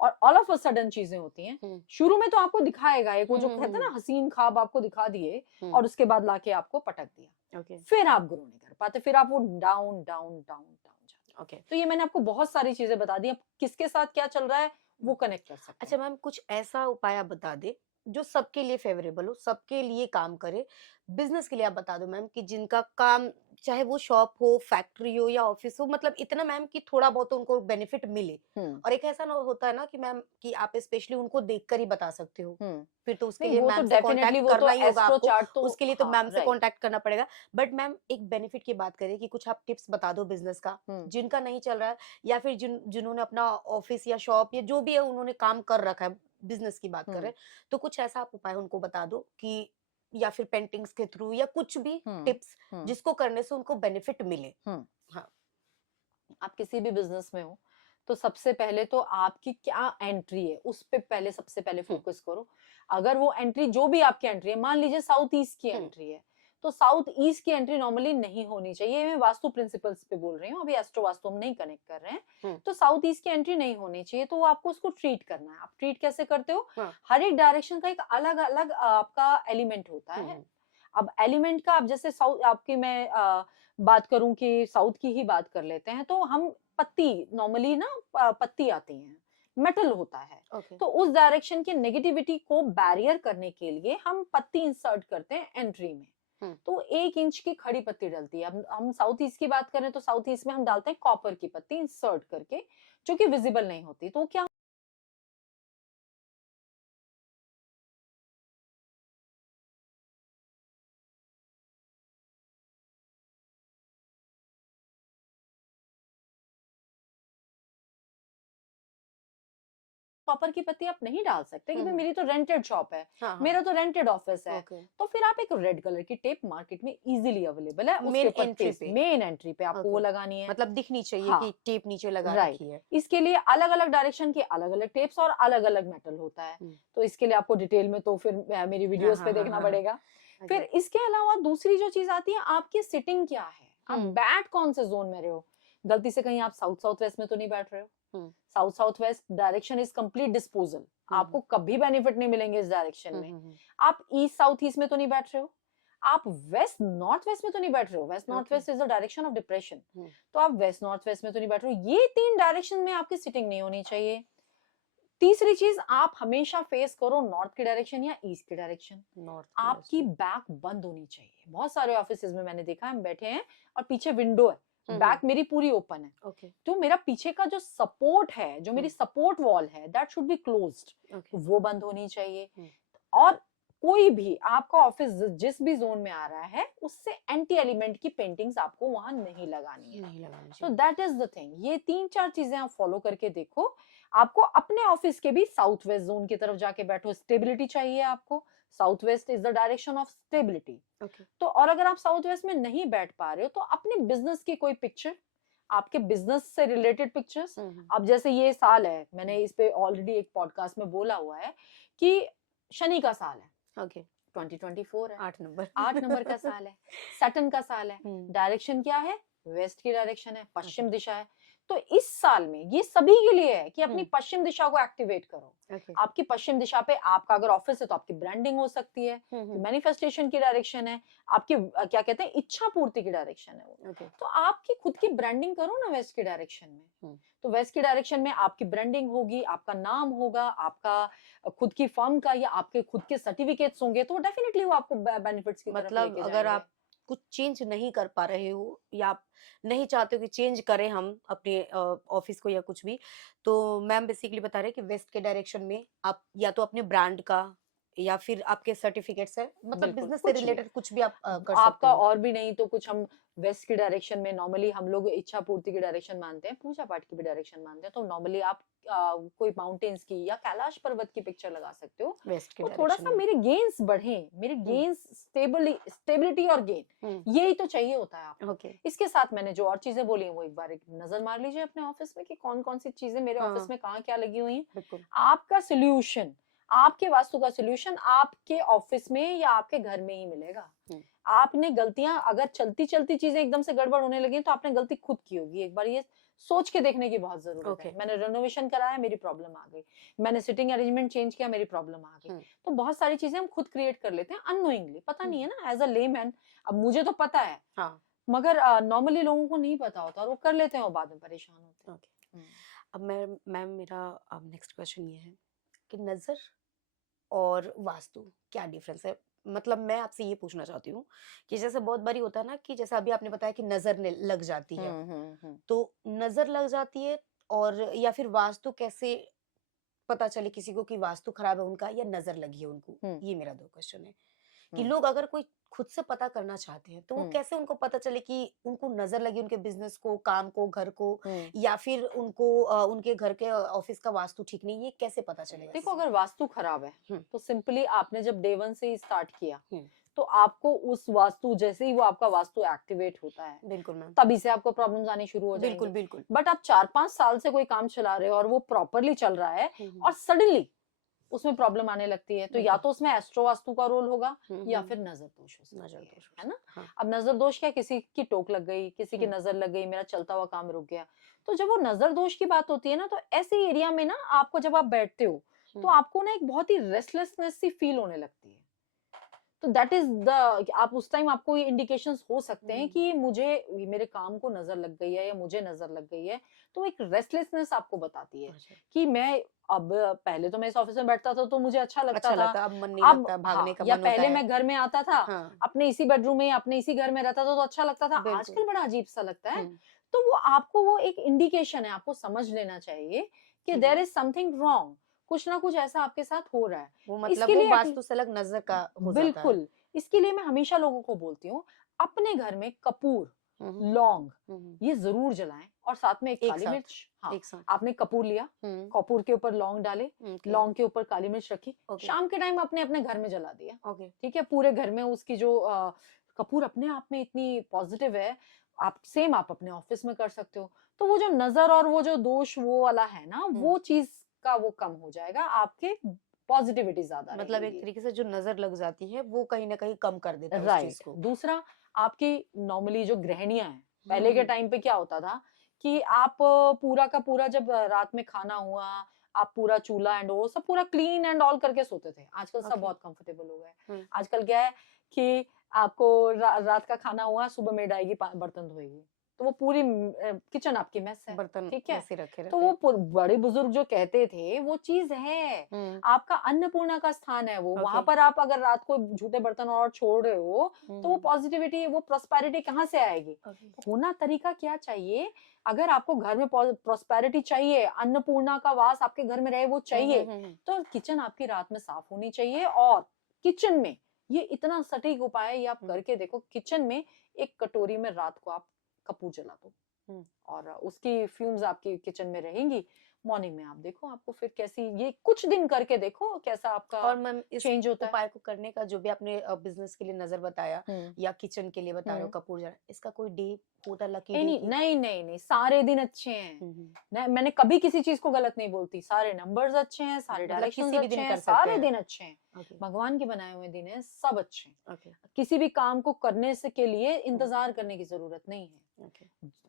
और ऑल ऑफ अ सडन चीजें होती हैं। शुरू में तो आपको दिखाएगा एक वो जो कहते हैं ना हसीन ख्वाब आपको दिखा दिए और उसके बाद लाके आपको पटक दिया, फिर आप ग्रो नहीं कर पाते, फिर आप वो डाउन डाउन डाउन डाउन जाते। तो ये मैंने आपको बहुत सारी चीजें बता दी, किसके साथ क्या चल रहा है वो कनेक्ट कर सकते हैं। अच्छा मैम, कुछ ऐसा उपाय आप बता दे जो सबके लिए फेवरेबल हो, सबके लिए काम करे। बिजनेस के लिए आप बता दो मैम कि जिनका काम चाहे वो शॉप हो, फैक्ट्री हो या ऑफिस हो, मतलब इतना मैम कि थोड़ा बहुत उनको बेनिफिट मिले। और एक ऐसा ना होता है ना कि मैम कि आप स्पेशली उनको देखकर ही बता सकते हो, फिर तो उसके नहीं लिए वो तो मैम से डेफिनेटली कांटेक्ट वो तो करना ही होगा एस्ट्रो आपको, चार्ट तो उसके लिए तो हाँ मैम से राइट। कांटेक्ट करना पड़ेगा। बट मैम एक बेनिफिट की बात करें कि कुछ आप टिप्स बता दो बिजनेस का, जिनका नहीं चल रहा है या फिर जिन्होंने अपना ऑफिस या शॉप या जो भी है उन्होंने काम कर रखा है, बिजनेस की बात कर रहे हैं, तो कुछ ऐसा आप उपाय उनको बता दो कि या फिर पेंटिंग्स के थ्रू या कुछ भी टिप्स जिसको करने से उनको बेनिफिट मिले। हाँ। आप किसी भी बिजनेस में हो तो सबसे पहले तो आपकी क्या एंट्री है उस पे पहले सबसे पहले फोकस करो। अगर वो एंट्री जो भी आपकी एंट्री है, मान लीजिए साउथ ईस्ट की एंट्री है, तो साउथ ईस्ट की एंट्री नॉर्मली नहीं होनी चाहिए। मैं वास्तु प्रिंसिपल्स पे बोल रही हूँ, अभी एस्ट्रो वास्तु हम नहीं कनेक्ट कर रहे हैं। तो साउथ ईस्ट की एंट्री नहीं होनी चाहिए, तो आपको उसको ट्रीट करना है। आप ट्रीट कैसे करते हो? हर एक डायरेक्शन का एक अलग अलग आपका एलिमेंट होता है। अब एलिमेंट का आप जैसे साउथ आपकी मैं बात करूं कि साउथ की ही बात कर लेते हैं, तो हम पत्ती नॉर्मली ना पत्ती आती हैं, मेटल होता है। तो उस डायरेक्शन की नेगेटिविटी को बैरियर करने के लिए हम पत्ती इंसर्ट करते हैं एंट्री में। तो 1 इंच की खड़ी पत्ती डलती है। अब हम साउथ ईस्ट की बात करें तो साउथ ईस्ट में हम डालते हैं कॉपर की पत्ती इंसर्ट करके, जो कि विजिबल नहीं होती। तो क्या कॉपर की पत्ती आप नहीं डाल सकते कि भाई मेरी तो रेंटेड शॉप है, मेरा तो रेंटेड ऑफिस है। तो फिर आप एक रेड कलर की टेप मार्केट में इजीली अवेलेबल है, उसके ऊपर मेन एंट्री पे आपको वो लगानी है, मतलब दिखनी चाहिए कि टेप नीचे लगा रखी है। इसके लिए अलग अलग डायरेक्शन के अलग अलग टेप्स और अलग अलग मेटल होता है। तो इसके लिए आपको डिटेल में तो फिर मेरी वीडियोस पे देखना पड़ेगा। फिर इसके अलावा दूसरी जो चीज आती है, आपकी सिटिंग क्या है, आप बैठ कौन से जोन में रहे हो। गलती से कहीं आप साउथ साउथ वेस्ट में तो नहीं बैठ रहे हो। South south west direction is complete disposal, आपको कभी बेनिफिट नहीं मिलेंगे इस डायरेक्शन में। आप ईस्ट साउथ ईस्ट में तो नहीं बैठ रहे हो, आप वेस्ट नॉर्थ वेस्ट में तो नहीं बैठ रहे हो। West north west is the direction of depression, तो आप वेस्ट नॉर्थ वेस्ट में तो नहीं बैठ रहे हो। ये 3 डायरेक्शन में आपकी सिटिंग नहीं होनी चाहिए। तीसरी चीज, आप हमेशा फेस करो नॉर्थ की डायरेक्शन या ईस्ट की डायरेक्शन। आपकी बैक बंद होनी चाहिए। बहुत सारे ऑफिसेज में मैंने देखा, हम बैठे हैं और पीछे विंडो है, बैक मेरी पूरी ओपन है। तो मेरा पीछे का जो सपोर्ट है, जो मेरी सपोर्ट वॉल है, दैट शुड बी क्लोज्ड, वो बंद होनी चाहिए। और कोई भी आपका ऑफिस जिस भी जोन में आ रहा है, उससे एंटी एलिमेंट की पेंटिंग्स आपको वहां नहीं लगानी है। So that is the thing. ये 3-4 चीजें आप फॉलो करके देखो। आपको अपने ऑफिस के भी साउथ वेस्ट जोन की तरफ जाके बैठो, स्टेबिलिटी चाहिए आपको। South west is the direction of stability. तो और अगर आप साउथ वेस्ट में नहीं बैठ पा रहे हो, तो अपने बिजनेस की कोई पिक्चर, आपके बिजनेस से रिलेटेड पिक्चर्स। अब जैसे ये साल है, मैंने इस पे ऑलरेडी एक पॉडकास्ट में बोला हुआ है कि शनि का साल है, 2024 है, 8 नंबर का साल है, सैटर्न का साल है। डायरेक्शन क्या है? वेस्ट की डायरेक्शन है, पश्चिम दिशा है। तो इस साल में ये सभी के लिए है कि अपनी पश्चिम दिशा को एक्टिवेट करो। आपकी पश्चिम दिशा पे आपका अगर ऑफिस है तो आपकी ब्रांडिंग हो सकती है, मैनिफेस्टेशन की डायरेक्शन है, आपकी क्या कहते हैं, इच्छा पूर्ति की डायरेक्शन है वो। तो आपकी खुद की ब्रांडिंग करो ना वेस्ट की डायरेक्शन में। तो वेस्ट की डायरेक्शन में आपकी ब्रांडिंग होगी, आपका नाम होगा, आपका खुद की फर्म का या आपके खुद के सर्टिफिकेट्स होंगे, तो डेफिनेटली वो आपको बेनिफिट्स की तरफ लेके मतलब जाएंगे। अगर आप कुछ चेंज नहीं कर पा रहे हो या आप नहीं चाहते हो कि चेंज करें हम अपने ऑफिस को या कुछ भी, तो मैम बेसिकली बता रहे हैं कि वेस्ट के डायरेक्शन में आप या तो अपने ब्रांड का या फिर आपके सर्टिफिकेट्स है, मतलब बिल्कुल, बिजनेस से कुछ भी। रिलेटेड कुछ भी आप कर सकते आपका हो। और भी नहीं तो कुछ हम वेस्ट की डायरेक्शन में, नॉर्मली हम लोग इच्छा पूर्ति की डायरेक्शन मानते हैं, पूजा पाठ की भी डायरेक्शन मानते हैं। तो नॉर्मली आप कोई माउंटेन्स की या कैलाश पर्वत की पिक्चर लगा सकते हो। वेस्ट की तो थोड़ा सा मेरे गेन्स बढ़े, मेरे गेन्स स्टेबिलिटी और गेन, यही तो चाहिए होता है आपको। इसके साथ मैंने जो और चीजें बोली हैं, वो एक बार एक नजर मार लीजिए अपने ऑफिस में कि कौन कौन सी चीजें मेरे ऑफिस में कहाँ क्या लगी हुई हैं। आपका सोल्यूशन, आपके वास्तु का सोल्यूशन आपके ऑफिस में या आपके घर में ही मिलेगा। आपने गलतियां, अगर चलती चलती चीजें एकदम से गड़बड़ होने लगी तो आपने गलती खुद की होगी। एक बार ये सोच के देखने की बहुत जरूरत है। मैंने रेनोवेशन कराया, मेरी प्रॉब्लम आ गई। मैंने सिटिंग अरेंजमेंट चेंज किया, मेरी प्रॉब्लम आ गई। तो बहुत सारी चीजें हम खुद क्रिएट कर लेते हैं अननोइंगली, पता नहीं है ना, एज अ लेमैन। अब मुझे तो पता है, मगर नॉर्मली लोगों को नहीं पता होता और वो कर लेते हैं और बाद में परेशान होते हैं। अब मैम मेरा नेक्स्ट क्वेश्चन ये है कि नजर और वास्तु क्या डिफरेंस है? मतलब मैं आपसे ये पूछना चाहती हूँ कि जैसे बहुत बारी होता है ना कि जैसे अभी आपने बताया कि नजर लग जाती है, तो नजर लग जाती है, और या फिर वास्तु कैसे पता चले किसी को कि वास्तु खराब है उनका या नजर लगी है उनको? ये मेरा 2 क्वेश्चन है कि लोग अगर कोई खुद से पता करना चाहते हैं तो वो कैसे उनको पता चले कि उनको नजर लगी उनके बिजनेस को, काम को, घर को, या फिर उनको उनके घर के ऑफिस का वास्तु ठीक नहीं, ये कैसे पता चलेगा? देखो, अगर वास्तु खराब है तो सिंपली आपने जब डे 1 से ही स्टार्ट किया तो आपको उस वास्तु, जैसे ही वो आपका वास्तु एक्टिवेट होता है, बिल्कुल मैम, तभी से आपको प्रॉब्लम्स आनी शुरू हो बिल्कुल जाएंगी। बिल्कुल। बट आप 4-5 साल से कोई काम चला रहे हो और वो प्रॉपरली चल रहा है और सडनली उसमें प्रॉब्लम आने लगती है, तो या तो उसमें एस्ट्रो वास्तु का रोल होगा या फिर नजर दोष हो सकता है ना। हाँ। अब नजर दोष क्या, किसी की टोक लग गई, किसी की नजर लग गई, मेरा चलता हुआ काम रुक गया। तो जब वो नजर दोष की बात होती है ना, तो ऐसे एरिया में ना आपको, जब आप बैठते हो तो आपको ना एक बहुत ही रेस्टलेसनेस सी फील होने लगती है। तो दैट इज द, आप उस टाइम, आपको ये इंडिकेशंस हो सकते हैं कि मुझे, मेरे काम को नजर लग गई है या मुझे नजर लग गई है। तो एक रेस्टलेसनेस आपको बताती है कि मैं, अब पहले तो मैं इस ऑफिस में बैठता था तो मुझे अच्छा लगता था, अब मन नहीं अब लगता, भागने का या मन होता पहले है। मैं घर में आता था, अपने इसी बेडरूम में, अपने इसी घर में रहता था तो अच्छा लगता था, आजकल बड़ा अजीब सा लगता है। तो वो आपको, वो एक इंडिकेशन है, आपको समझ लेना चाहिए कि देयर इज समथिंग रॉन्ग, कुछ ना कुछ ऐसा आपके साथ हो रहा है। वो मतलब इसके वो लिए वास्तु से अलग नजर का हो जाता है। बिल्कुल, इसके लिए मैं हमेशा लोगों को बोलती हूँ, अपने घर में कपूर, लौंग ये जरूर जलाएं, और साथ में एक काली मिर्च। हाँ, आपने कपूर लिया, कपूर के ऊपर लौंग डाले, लौंग के ऊपर काली मिर्च रखी, शाम के टाइम अपने अपने घर में जला दिया। ठीक है, पूरे घर में उसकी जो कपूर अपने आप में इतनी पॉजिटिव है, आप सेम आप अपने ऑफिस में कर सकते हो। तो वो जो नजर और वो जो दोष वो वाला है ना, वो चीज का वो कम हो जाएगा, आपके पॉजिटिविटी ज्यादा मतलब रहेगी। एक तरीके से जो नजर लग जाती है वो कहीं ना कहीं कम कर देता है उस चीज को। दूसरा, आपकी नॉर्मली जो गृहिणियां हैं, पहले के टाइम पे क्या होता था कि आप पूरा का पूरा, जब रात में खाना हुआ, आप पूरा चूल्हा एंड वो सब पूरा क्लीन एंड ऑल करके सोते थे। आजकल सब बहुत कंफर्टेबल हो गए। आजकल क्या है कि आपको रात का खाना हुआ, सुबह मेड आएगी, बर्तन धोएगी, तो वो पूरी किचन आपकी मैस है, बर्तन ठीक है। ऐसे रखे तो वो बड़े बुजुर्ग जो कहते थे वो चीज है, आपका अन्नपूर्णा का स्थान है वो, वहां पर आप अगर रात को झूठे बर्तन और छोड़ रहे हो तो वो पॉजिटिविटी, वो प्रोस्पेरिटी कहाँ से आएगी? होना तरीका क्या चाहिए, अगर आपको घर में प्रोस्पेरिटी चाहिए, अन्नपूर्णा का वास आपके घर में रहे, वो चाहिए, तो किचन आपकी रात में साफ होनी चाहिए। और किचन में ये इतना सटीक उपाय है, ये आप करके देखो, किचन में एक कटोरी में रात को आप कपूर जला दो और उसकी फ्यूम्स आपकी किचन में रहेंगी। मॉर्निंग में आप देखो, आपको फिर कैसी, ये कुछ दिन करके देखो कैसा आपका और मैम इस चेंज होता उपाय को करने का, जो भी आपने बिजनेस के लिए नजर बताया या किचन के लिए बता रहे हो कपूर जला, इसका कोई डे होता, लकी डे? नहीं, सारे दिन अच्छे हैं। मैंने कभी किसी चीज को गलत नहीं बोलती, सारे नंबर्स अच्छे हैं, सारे डायरेक्शंस अच्छे हैं, सारे दिन अच्छे हैं, भगवान के बनाए हुए दिन है, सब अच्छे हैं। किसी भी काम को करने से के लिए इंतजार करने की जरूरत नहीं है।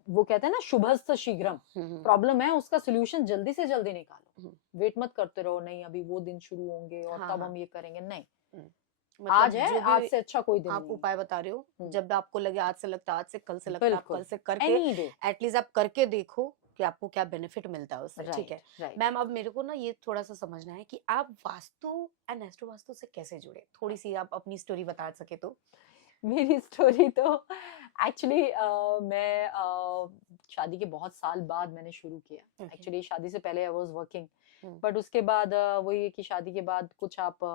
वो कहते हैं ना, शुभस्त शीघ्रम, प्रॉब्लम है उसका सोल्यूशन जल्दी से जल्दी निकालो, वेट मत करते रहो, नहीं अभी वो दिन शुरू होंगे और तब हम ये करेंगे, नहीं। मतलब आज है, आज से अच्छा कोई दिन आप नहीं। उपाय बता रहे हो, जब आपको लगे आज से लगता, आज से कल से लगता, आप बिल्कुल, कल से करके एटलीस्ट आप करके देखो कि आपको क्या बेनिफिट मिलता है उससे। ठीक है मैम, अब मेरे को ना ये थोड़ा सा समझना है कि आप वास्तु एंड एस्ट्रो वास्तु से कैसे जुड़े, थोड़ी सी आप अपनी स्टोरी बता सके तो। मेरी स्टोरी तो एक्चुअली मैं शादी के बहुत साल बाद मैंने शुरू किया। एक्चुअली शादी से पहले आई वाज वर्किंग, बट उसके बाद वही है कि शादी के बाद कुछ आप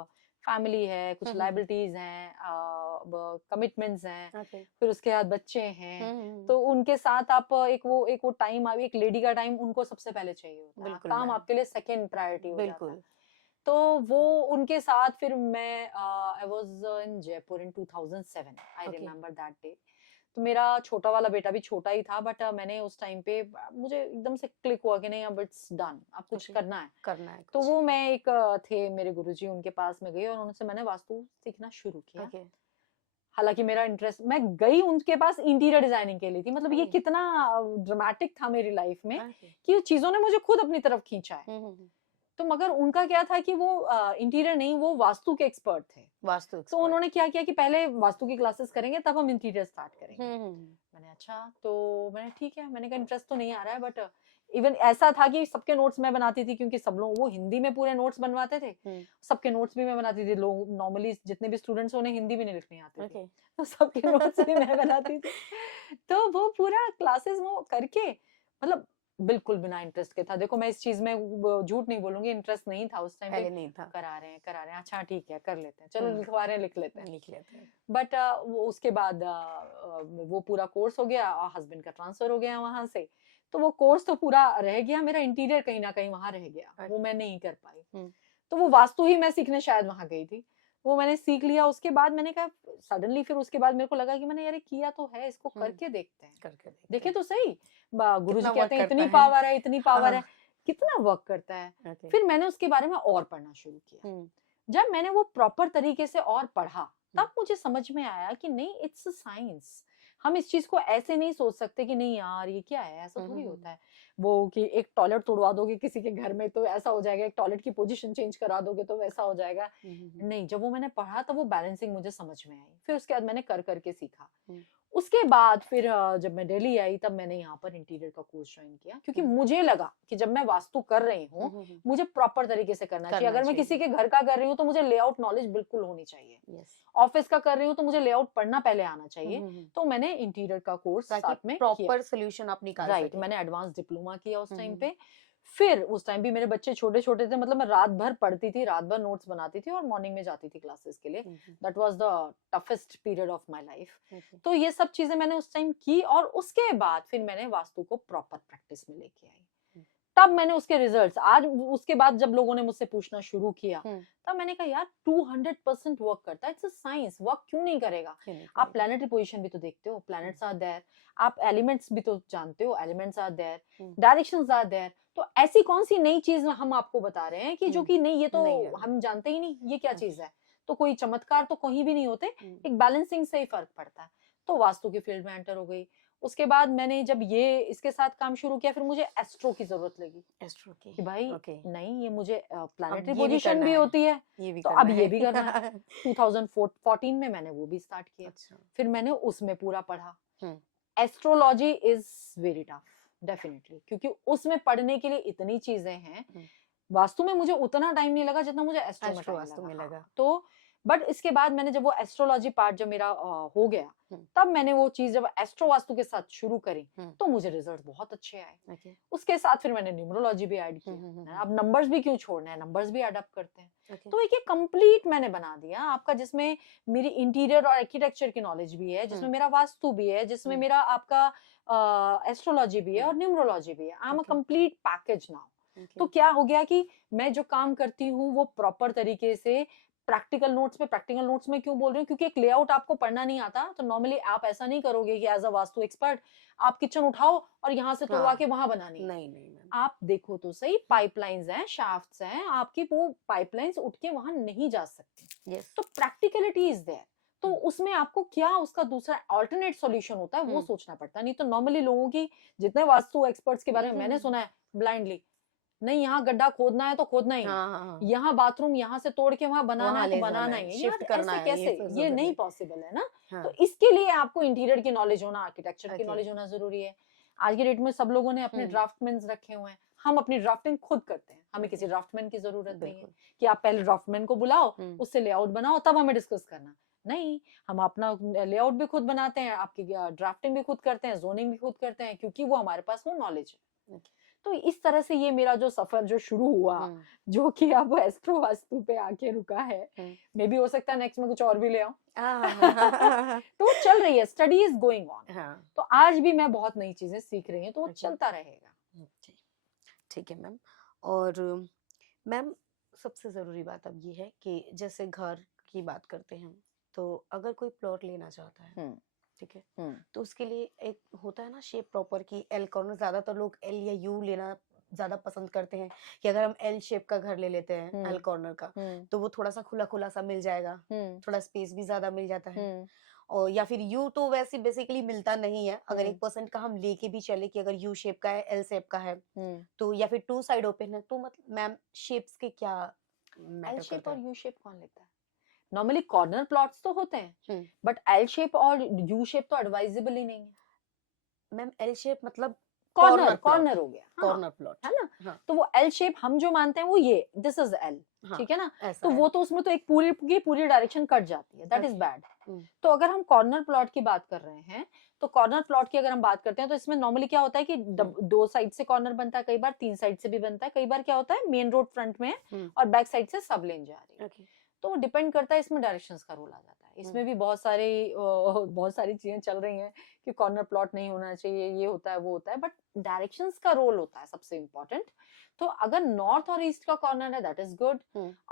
फैमिली है, कुछ लाइबिलिटीज हैं, कमिटमेंट्स हैं, फिर उसके बाद बच्चे हैं, तो उनके साथ आप एक वो टाइम, एक लेडी का टाइम उनको सबसे पहले चाहिए होता है, काम आपके लिए सेकंड प्रायोरिटी हो जाता है। तो वो उनके साथ फिर मैं I was in Jaipur in 2007, I remember that day. तो मेरा छोटा वाला बेटा भी छोटा ही था, बट मैंने उस टाइम पे, मुझे एकदम से क्लिक हुआ कि नहीं, अब इट्स डन, अब कुछ करना है। तो वो मैं एक थे मेरे गुरुजी, उनके पास में गई और उनसे मैंने वास्तु सीखना शुरू किया। हालांकि मेरा इंटरेस्ट, मैं गई उनके पास इंटीरियर डिजाइनिंग के लिए थी, मतलब ये कितना ड्रामेटिक था मेरी लाइफ में कि चीजों ने मुझे खुद अपनी तरफ खींचा है। तो मगर उनका क्या था कि वो इंटीरियर नहीं, वो वास्तु के एक्सपर्ट थे। वास्तु तो एक्सपर्ट। उन्होंने क्या किया कि पहले वास्तु की क्लासेस करेंगे तब हम इंटीरियर स्टार्ट करेंगे। हम्म। मैंने अच्छा, तो मैंने ठीक है, मैंने कहा इंटरेस्ट तो नहीं आ रहा है, बट इवन ऐसा था कि सबके नोट्स मैं बनाती थी, क्योंकि सब लोग वो हिंदी में पूरे नोट्स बनवाते थे, सबके नोट्स भी मैं बनाती थी। लोग नॉर्मली जितने भी स्टूडेंट्स उन्हें हिंदी भी नहीं लिखनी आती थी, ओके। तो सबके नोट्स भी मैं बनाती थी। तो वो पूरा क्लासेस वो करके, मतलब बिल्कुल बिना इंटरेस्ट के था। देखो मैं इस चीज में झूठ नहीं बोलूंगी, इंटरेस्ट नहीं था उस टाइम पे। पहले नहीं था। करा रहे हैं, अच्छा ठीक है कर लेते हैं, चलो हम्म। लिखवा रहे हैं लिख लेते हैं। लिख लेते हैं। बट वो उसके बाद वो पूरा कोर्स हो गया, हस्बैंड का ट्रांसफर हो गया वहां से, तो वो कोर्स तो पूरा रह गया, मेरा इंटीरियर कहीं ना कहीं वहां रह गया, वो मैं नहीं कर पाई। तो वो वास्तु ही मैं सीखने शायद वहां गई थी, वो मैंने सीख लिया। उसके बाद मैंने कहा सडनली, फिर उसके बाद मेरे को लगा कि मैंने यार किया तो है, इसको करके देखते हैं, करके देखे तो सही। गुरुजी कितना कहते हैं work इतनी करता है। पावर है, इतनी पावर है, हाँ। कितना वर्क करता है। ओके। फिर मैंने उसके बारे में और पढ़ना शुरू किया। जब मैंने वो प्रॉपर तरीके से और पढ़ा, तब मुझे समझ में आया कि नहीं, इट्स साइंस। हम इस चीज को ऐसे नहीं सोच सकते कि नहीं यार ये क्या है, ऐसा थोड़ी होता है। वो कि एक टॉयलेट तोड़वा दोगे किसी के घर में तो ऐसा हो जाएगा, एक टॉयलेट की पोजीशन चेंज करा दोगे तो वैसा हो जाएगा। नहीं, जब वो मैंने पढ़ा तो वो बैलेंसिंग मुझे समझ में आई। फिर उसके बाद मैंने कर करके सीखा। उसके बाद फिर जब मैं दिल्ली आई तब मैंने यहाँ पर इंटीरियर का कोर्स ज्वाइन किया, क्योंकि मुझे लगा कि जब मैं वास्तु कर रही हूँ मुझे प्रॉपर तरीके से करना चाहिए। अगर मैं किसी के घर का कर रही हूँ तो मुझे लेआउट नॉलेज बिल्कुल होनी चाहिए। ऑफिस का कर रही हूँ तो मुझे लेआउट पढ़ना पहले आना चाहिए। तो मैंने इंटीरियर का कोर्स साथ में प्रॉपर सोल्यूशन आप निकाल सके। राइट, मैंने एडवांस डिप्लोमा किया उस टाइम पे। फिर उस टाइम भी मेरे बच्चे छोटे छोटे थे, मतलब मैं रात भर पढ़ती थी, रात भर नोट्स बनाती थी और मॉर्निंग में जाती थी क्लासेस के लिए। That was the toughest period of my life. तो ये सब चीजें मैंने उस टाइम की, और उसके बाद फिर मैंने वास्तु को प्रॉपर प्रैक्टिस में लेके आई। तब मैंने उसके रिजल्ट्स, आज उसके बाद जब लोगों ने मुझसे पूछना शुरू किया तब मैंने कहा यार 200% वर्क करता है, इट्स अ साइंस, वर्क क्यों नहीं करेगा। आप प्लैनेटरी पोजीशन भी तो देखते हो, प्लैनेट्स आर देयर। आप एलिमेंट्स भी तो जानते हो, elements are there, directions are there. तो ऐसी कौन सी नई चीज हम आपको बता रहे हैं कि जो कि नहीं, ये तो हम जानते ही नहीं, ये क्या चीज है। तो कोई चमत्कार तो कहीं भी नहीं होते, एक बैलेंसिंग से ही फर्क पड़ता है। तो वास्तु की फील्ड में एंटर हो गई। उसके बाद मैंने जब ये इसके साथ काम शुरू किया, फिर मुझे एस्ट्रो की जरूरत लगी। एस्ट्रो की कि भाई नहीं, ये मुझे प्लैनेटरी पोजीशन भी होती है, तो अब ये भी करना है। 2014 में मैंने वो भी स्टार्ट किया। फिर मैंने उसमें पूरा पढ़ा। Astrology is very tough definitely, क्योंकि उसमें पढ़ने के लिए इतनी चीजें हैं। वास्तु में मुझे उतना टाइम नहीं लगा जितना मुझे एस्ट्रो में लगा। तो बट इसके बाद मैंने जब वो एस्ट्रोलॉजी पार्ट जब मेरा हो गया, तब मैंने वो चीज जब एस्ट्रो वास्तु के साथ शुरू करी तो मुझे रिजल्ट बहुत अच्छे आए। उसके साथ फिर मैंने न्यूमरोलॉजी भी ऐड किया। अब नंबर्स भी क्यों छोड़ना है, नंबर्स भी ऐड अप करते हैं। तो एक कंप्लीट मैंने बना दिया आपका, जिसमें मेरी इंटीरियर और आर्किटेक्चर की नॉलेज भी है, जिसमें मेरा वास्तु भी है, जिसमें मेरा आपका एस्ट्रोलॉजी भी है और न्यूमरोलॉजी भी है। I am a complete package now. तो क्या हो गया कि मैं जो काम करती हूँ वो प्रॉपर तरीके से प्रैक्टिकल नोट्स में क्यों बोल रही हूँ, क्योंकि एक लेआउट आपको पढ़ना नहीं आता तो नॉर्मली आप ऐसा नहीं करोगे कि एज अ वास्तु एक्सपर्ट आप किचन उठाओ और यहाँ से तोड़वा के वहां बनानी। नहीं, आप देखो तो सही, पाइपलाइंस हैं, शाफ्ट्स हैं, आपकी वो पाइपलाइंस उठ के वहां नहीं जा सकती। तो प्रैक्टिकलिटी इज देयर। तो उसमें आपको क्या उसका दूसरा अल्टरनेट सॉल्यूशन होता है वो सोचना पड़ता है। नहीं तो नॉर्मली लोगों की, जितने वास्तु एक्सपर्ट्स के बारे में मैंने सुना है, ब्लाइंडली नहीं, यहाँ गड्ढा खोदना है तो खोदना ही है, यहाँ बाथरूम यहाँ से तोड़ के वहां बनाना है तो बनाना ही है, शिफ्ट करना है, कैसे ये नहीं पॉसिबल है ना। तो इसके लिए आपको इंटीरियर की नॉलेज होना, आर्किटेक्चर की नॉलेज होना जरूरी है। आज की डेट में सब लोगों ने अपने ड्राफ्टमैन रखे हुए हैं, हम अपनी ड्राफ्टिंग खुद करते हैं, हमें किसी ड्राफ्टमैन की जरूरत नहीं है कि आप पहले ड्राफ्टमैन को बुलाओ, उससे लेआउट बनाओ, तब हमें डिस्कस करना। नहीं, हम अपना लेआउट भी खुद बनाते हैं, आपकी ड्राफ्टिंग भी खुद करते हैं, जोनिंग भी खुद करते हैं, क्योंकि वो हमारे पास वो नॉलेज है। तो इस तरह से ये मेरा जो सफर जो शुरू हुआ, जो कि अब एस्ट्रो वास्तु पे आके रुका है, मे भी हो सकता है नेक्स्ट में कुछ और भी ले आऊं। तो चल रही है, स्टडी इज गोइंग ऑन। तो आज भी मैं बहुत नई चीजें सीख रही हूँ, तो वो चलता रहेगा। ठीक है मैम। और मैम सबसे जरूरी बात अब ये है कि जैसे घर की बात करते हैं, तो अगर कोई प्लॉट लेना चाहता है, ठीक है, तो उसके लिए एक होता है ना शेप प्रॉपर की एल कॉर्नर, ज्यादातर लोग एल या यू लेना ज्यादा पसंद करते हैं कि अगर हम एल शेप का घर ले लेते हैं, एल कॉर्नर का, तो वो थोड़ा सा खुला खुला सा मिल जाएगा, थोड़ा स्पेस भी ज्यादा मिल जाता है। और या फिर यू तो वैसे बेसिकली मिलता नहीं है, अगर हम्म 1% का हम लेके भी चले कि अगर यू शेप का है, एल शेप का है, हम्म तो या फिर 2 साइड ओपन है, तो मतलब मैम शेप्स के क्या एल मैटर शेप करता और है? यू शेप कौन लेता है? नॉर्मली कॉर्नर प्लॉट्स तो होते हैं, हम्म बट एल शेप और यू शेप तो एडवाइजेबल ही नहीं है। मैम एल शेप मतलब कॉर्नर कॉर्नर प्लॉट, कॉर्नर हो गया, हाँ, कॉर्नर प्लॉट। है ना? हाँ तो वो एल शेप हम जो मानते हैं वो ये दिस इज एल, हाँ ठीक है ना? ऐसा तो है। वो तो उसमें तो एक पूरी की पूरी डायरेक्शन कट जाती है, दैट इज ओके। बैड। तो अगर हम कॉर्नर प्लॉट की बात कर रहे हैं, तो कॉर्नर प्लॉट की अगर हम बात करते हैं तो इसमें नॉर्मली क्या होता है कि दो साइड से कॉर्नर बनता है, कई बार 3 साइड से भी बनता है, कई बार क्या होता है मेन रोड फ्रंट में है और बैक साइड से सब लेन जा रही है। ओके। तो डिपेंड करता है, इसमें डायरेक्शंस का रोल आ जाता है। इसमें भी बहुत सारी चीजें चल रही हैं कि कॉर्नर प्लॉट नहीं होना चाहिए, ये होता है वो होता है, बट डायरेक्शंस का रोल होता है सबसे इम्पोर्टेंट। तो अगर नॉर्थ और ईस्ट का कॉर्नर है दैट इज गुड,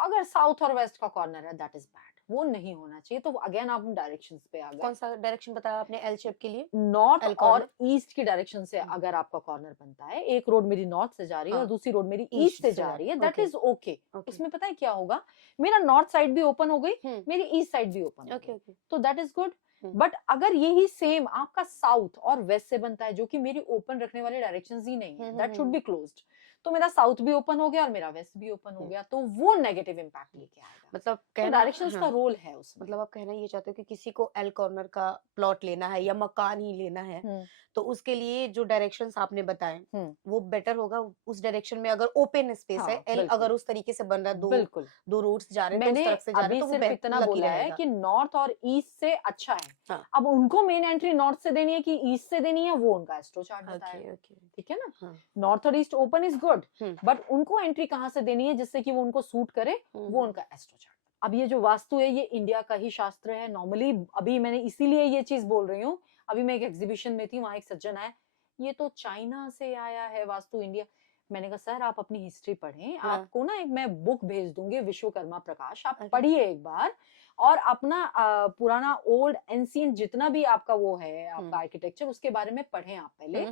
अगर साउथ और वेस्ट का कॉर्नर है दैट इज बैड, वो नहीं होना चाहिए। तो अगेन आप डायरेक्शंस पे आ गए। कौन सा डायरेक्शन बताया आपने एल शेप के लिए? नॉर्थ एल और कॉर्नर। ईस्ट की डायरेक्शन से अगर आपका कॉर्नर बनता है, एक रोड मेरी नॉर्थ से जा रही है और हाँ दूसरी रोड मेरी ईस्ट ईस्ट से से जा जा रही रही है, है, that okay is okay. Okay उसमें पता है क्या होगा, मेरा नॉर्थ साइड भी ओपन हो गई, हम्म मेरी ईस्ट साइड भी ओपन हो ओके गई, ओके तो that is good. Hmm but अगर यही सेम आपका साउथ और वेस्ट से बनता है, जो कि मेरी ओपन रखने वाले डायरेक्शंस ही नहीं है, दैट शुड बी क्लोज्ड, तो मेरा साउथ भी ओपन हो गया और मेरा वेस्ट भी ओपन हो गया, तो वो नेगेटिव इम्पैक्ट लेके आएगा। मतलब तो कहना डायरेक्शंस का हाँ रोल है उसमें। मतलब आप कहना ये चाहते हो कि किसी को एल कॉर्नर का प्लॉट लेना है या मकान ही लेना है, हम्म तो उसके लिए जो डायरेक्शंस आपने बताए हम्म वो बेटर होगा। उस डायरेक्शन में अगर ओपन स्पेस है, हाँ एल बिल्कुल अगर उस तरीके से बन रहा है, दो बिल्कुल। दो रोड्स जा रहे हैं, तो उस मैंने तरफ से जा रहे हैं, अभी तो वो सिर्फ इतना लकी बोला है रहेगा। कि नॉर्थ और ईस्ट से अच्छा है। हाँ अब उनको मेन एंट्री नॉर्थ से देनी है कि ईस्ट से देनी है, वो उनका एस्ट्रो चार्ट ओके बताएगा, ओके ठीक है ना? हाँ नॉर्थ और east open is good, hmm but उनको एंट्री कहाँ से देनी है जिससे कि वो उनको सूट करे, वो उनका एस्ट्रो चार्ट। अब ये जो वास्तु है ये इंडिया का ही शास्त्र है नॉर्मली। अभी मैंने इसीलिए ये चीज बोल रही हूँ, अभी मैं एक एग्जीबिशन में थी, वहां एक सज्जन है, ये तो चाइना से आया है वास्तु इंडिया। मैंने कहा सर आप अपनी हिस्ट्री पढ़ें, हाँ आपको ना एक मैं बुक भेज दूंगी विश्वकर्मा प्रकाश, आप ओके पढ़िए एक बार, और अपना पुराना ओल्ड एंशिएंट जितना भी आपका वो है आपका आर्किटेक्चर, उसके बारे में पढ़ें आप पहले,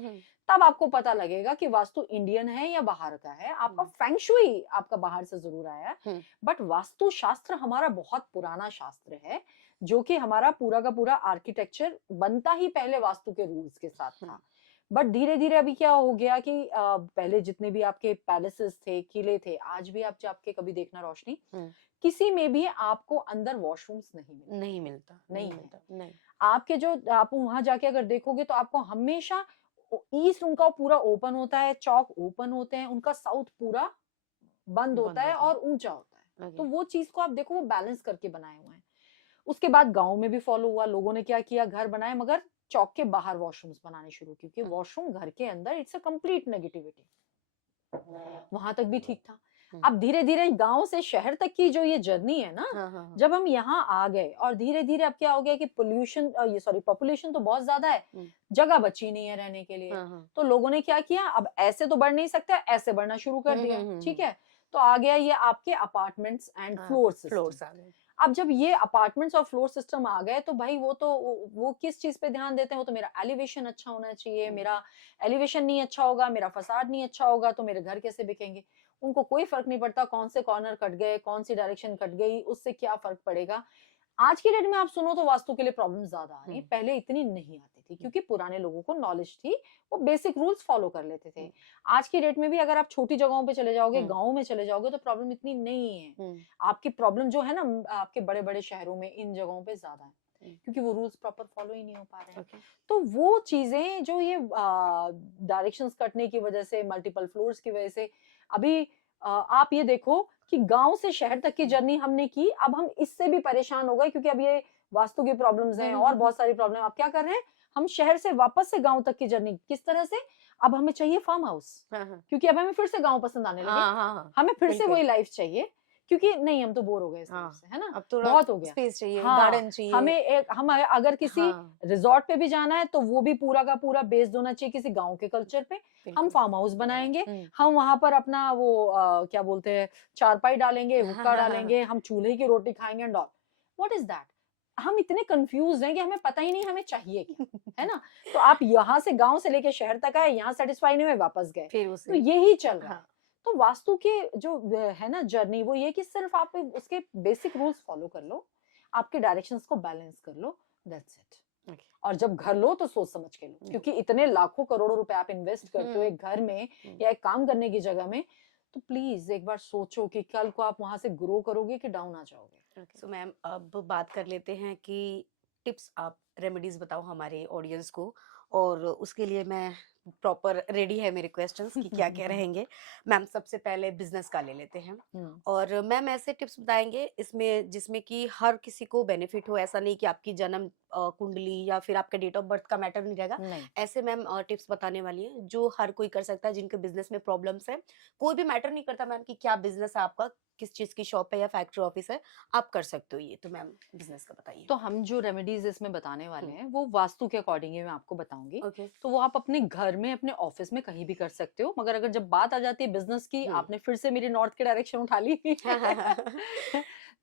तब आपको पता लगेगा कि वास्तु इंडियन है या बाहर का है। आपका फेंगशुई आपका बाहर से जरूर आया है, बट वास्तु शास्त्र हमारा बहुत पुराना शास्त्र है, जो कि हमारा पूरा का पूरा आर्किटेक्चर बनता ही पहले वास्तु के रूल्स के साथ था। बट धीरे धीरे अभी क्या हो गया कि पहले जितने भी आपके पैलेसेस थे, किले थे, आज भी आप जाके कभी देखना रोशनी, किसी में भी आपको अंदर वॉशरूम्स नहीं मिलता, नहीं मिलता नहीं। आपके जो आप वहां जाके अगर देखोगे तो आपको हमेशा ईस्ट उनका पूरा ओपन होता है, चौक ओपन होते हैं, उनका साउथ पूरा बंद होता है और ऊंचा होता है। तो वो चीज को आप देखो, वो बैलेंस करके बनाए हुए हैं। उसके बाद गांव में भी फॉलो हुआ, लोगों ने क्या किया, घर बनाए मगर चौक के बाहर वॉशरूम्स बनाने शुरू, क्योंकि वॉशरूम घर के अंदर इट्स अ कंप्लीट नेगेटिविटी। वहां तक भी ठीक था। अब धीरे धीरे गांव से शहर तक की जो ये जर्नी है ना, जब हम यहाँ आ गए और धीरे धीरे अब क्या हो गया कि पोल्यूशन, ये सॉरी पॉपुलेशन तो बहुत ज्यादा है, जगह बची नहीं है रहने के लिए, तो लोगों ने क्या किया, अब ऐसे तो बढ़ नहीं सकता, ऐसे बढ़ना शुरू कर दिया, ठीक है? तो आ गया ये आपके अपार्टमेंट्स एंड फ्लोर्स आ गए। अब जब ये अपार्टमेंट्स और फ्लोर सिस्टम आ गए, तो भाई वो किस चीज पे ध्यान देते हैं, वो तो मेरा एलिवेशन अच्छा होना चाहिए, मेरा एलिवेशन नहीं अच्छा होगा, मेरा फसाड नहीं अच्छा होगा, तो मेरे घर कैसे बिकेंगे? उनको कोई फर्क नहीं पड़ता कौन से कॉर्नर कट गए, कौन सी डायरेक्शन कट गई, उससे क्या फर्क पड़ेगा। आज की डेट में आप सुनो तो वास्तु के लिए प्रॉब्लम ज्यादा आ रही, पहले इतनी नहीं आती थी, क्योंकि पुराने लोगों को नॉलेज थी, वो बेसिक रूल्स फॉलो कर लेते थे। आज की डेट में भी अगर आप छोटी जगहों पे चले जाओगे, गाँव में चले जाओगे, तो प्रॉब्लम इतनी नहीं है। आपकी प्रॉब्लम जो है ना आपके बड़े बड़े शहरों में, इन जगहों पे ज्यादा है, क्योंकि वो रूल्स प्रॉपर फॉलो ही नहीं हो पा रहे हैं। तो वो चीजें जो ये डायरेक्शंस कटने की वजह से, मल्टीपल फ्लोर्स की वजह से, अभी आप ये देखो कि गांव से शहर तक की जर्नी हमने की, अब हम इससे भी परेशान हो गए, क्योंकि अब ये वास्तु की प्रॉब्लम्स हैं और बहुत सारी प्रॉब्लम। अब क्या कर रहे हैं हम, शहर से वापस से गांव तक की जर्नी किस तरह से, अब हमें चाहिए फार्म हाउस, क्योंकि अब हमें फिर से गांव पसंद आने लगे, हमें फिर से वही लाइफ चाहिए, क्योंकि नहीं हम तो बोर हो गए इस लाइफ से, है ना? अब तो बहुत हो गया, स्पेस चाहिए, हाँ, गार्डन चाहिए। हम अगर किसी रिजॉर्ट पे भी जाना है तो वो भी पूरा का पूरा बेस्ड होना चाहिए किसी गांव के कल्चर पे। हम फार्म हाउस बनाएंगे, हम वहां पर अपना वो क्या बोलते हैं, चारपाई डालेंगे, हुक्का डालेंगे, हम चूल्हे की रोटी खाएंगे and all. What is that? हम इतने कंफ्यूज हैं कि हमें पता ही नहीं हमें चाहिए क्या, है ना? तो आप यहाँ से गांव से लेके शहर तक आए, यहाँ सेटिस्फाई नहीं हुए, वापस गए, तो यही चल रहा है। तो वास्तु के जो है ना जर्नी, वो ये कि सिर्फ आप उसके बेसिक रूल्स फॉलो कर लो, आपके डायरेक्शंस को बैलेंस कर लो, दैट्स इट। Okay. और जब घर लो तो सोच समझ के लो, क्योंकि इतने लाखों करोड़ों रुपए आप इन्वेस्ट करते हो एक घर में या एक काम करने की जगह में, तो प्लीज एक बार सोचो कि कल को आप वहां से ग्रो करोगे कि डाउन आ जाओगे। सो मैम अब बात कर लेते हैं कि टिप्स, आप रेमेडीज बताओ हमारे ऑडियंस को, और उसके लिए मैं प्रॉपर रेडी है मेरे क्वेश्चंस कि क्या क्या रहेंगे। मैम सबसे पहले बिजनेस का ले लेते हैं, और मैम ऐसे टिप्स बताएंगे इसमें जिसमें कि हर किसी को बेनिफिट हो, ऐसा नहीं कि आपकी जन्म कुंडली या फिर आपका डेट ऑफ बर्थ का मैटर नहीं रहेगा। नहीं, ऐसे मैम टिप्स बताने वाली हैं जो हर कोई कर सकता है, जिनके बिजनेस में प्रॉब्लम्स है। कोई भी मैटर नहीं करता मैम कि क्या बिजनेस है आपका, किस चीज की शॉप है या फैक्ट्री ऑफिस है, आप कर सकते हो ये। तो मैम बिजनेस का बताइए। तो हम जो रेमेडीज इसमें बताने वाले हैं वो वास्तु के अकॉर्डिंग ही मैं आपको बताऊंगी। ओके। तो वो आप अपने घर में, अपने ऑफिस में, कहीं भी कर सकते हो, मगर अगर जब बात आ जाती है बिजनेस की, आपने फिर से मेरी नॉर्थ की डायरेक्शन उठा ली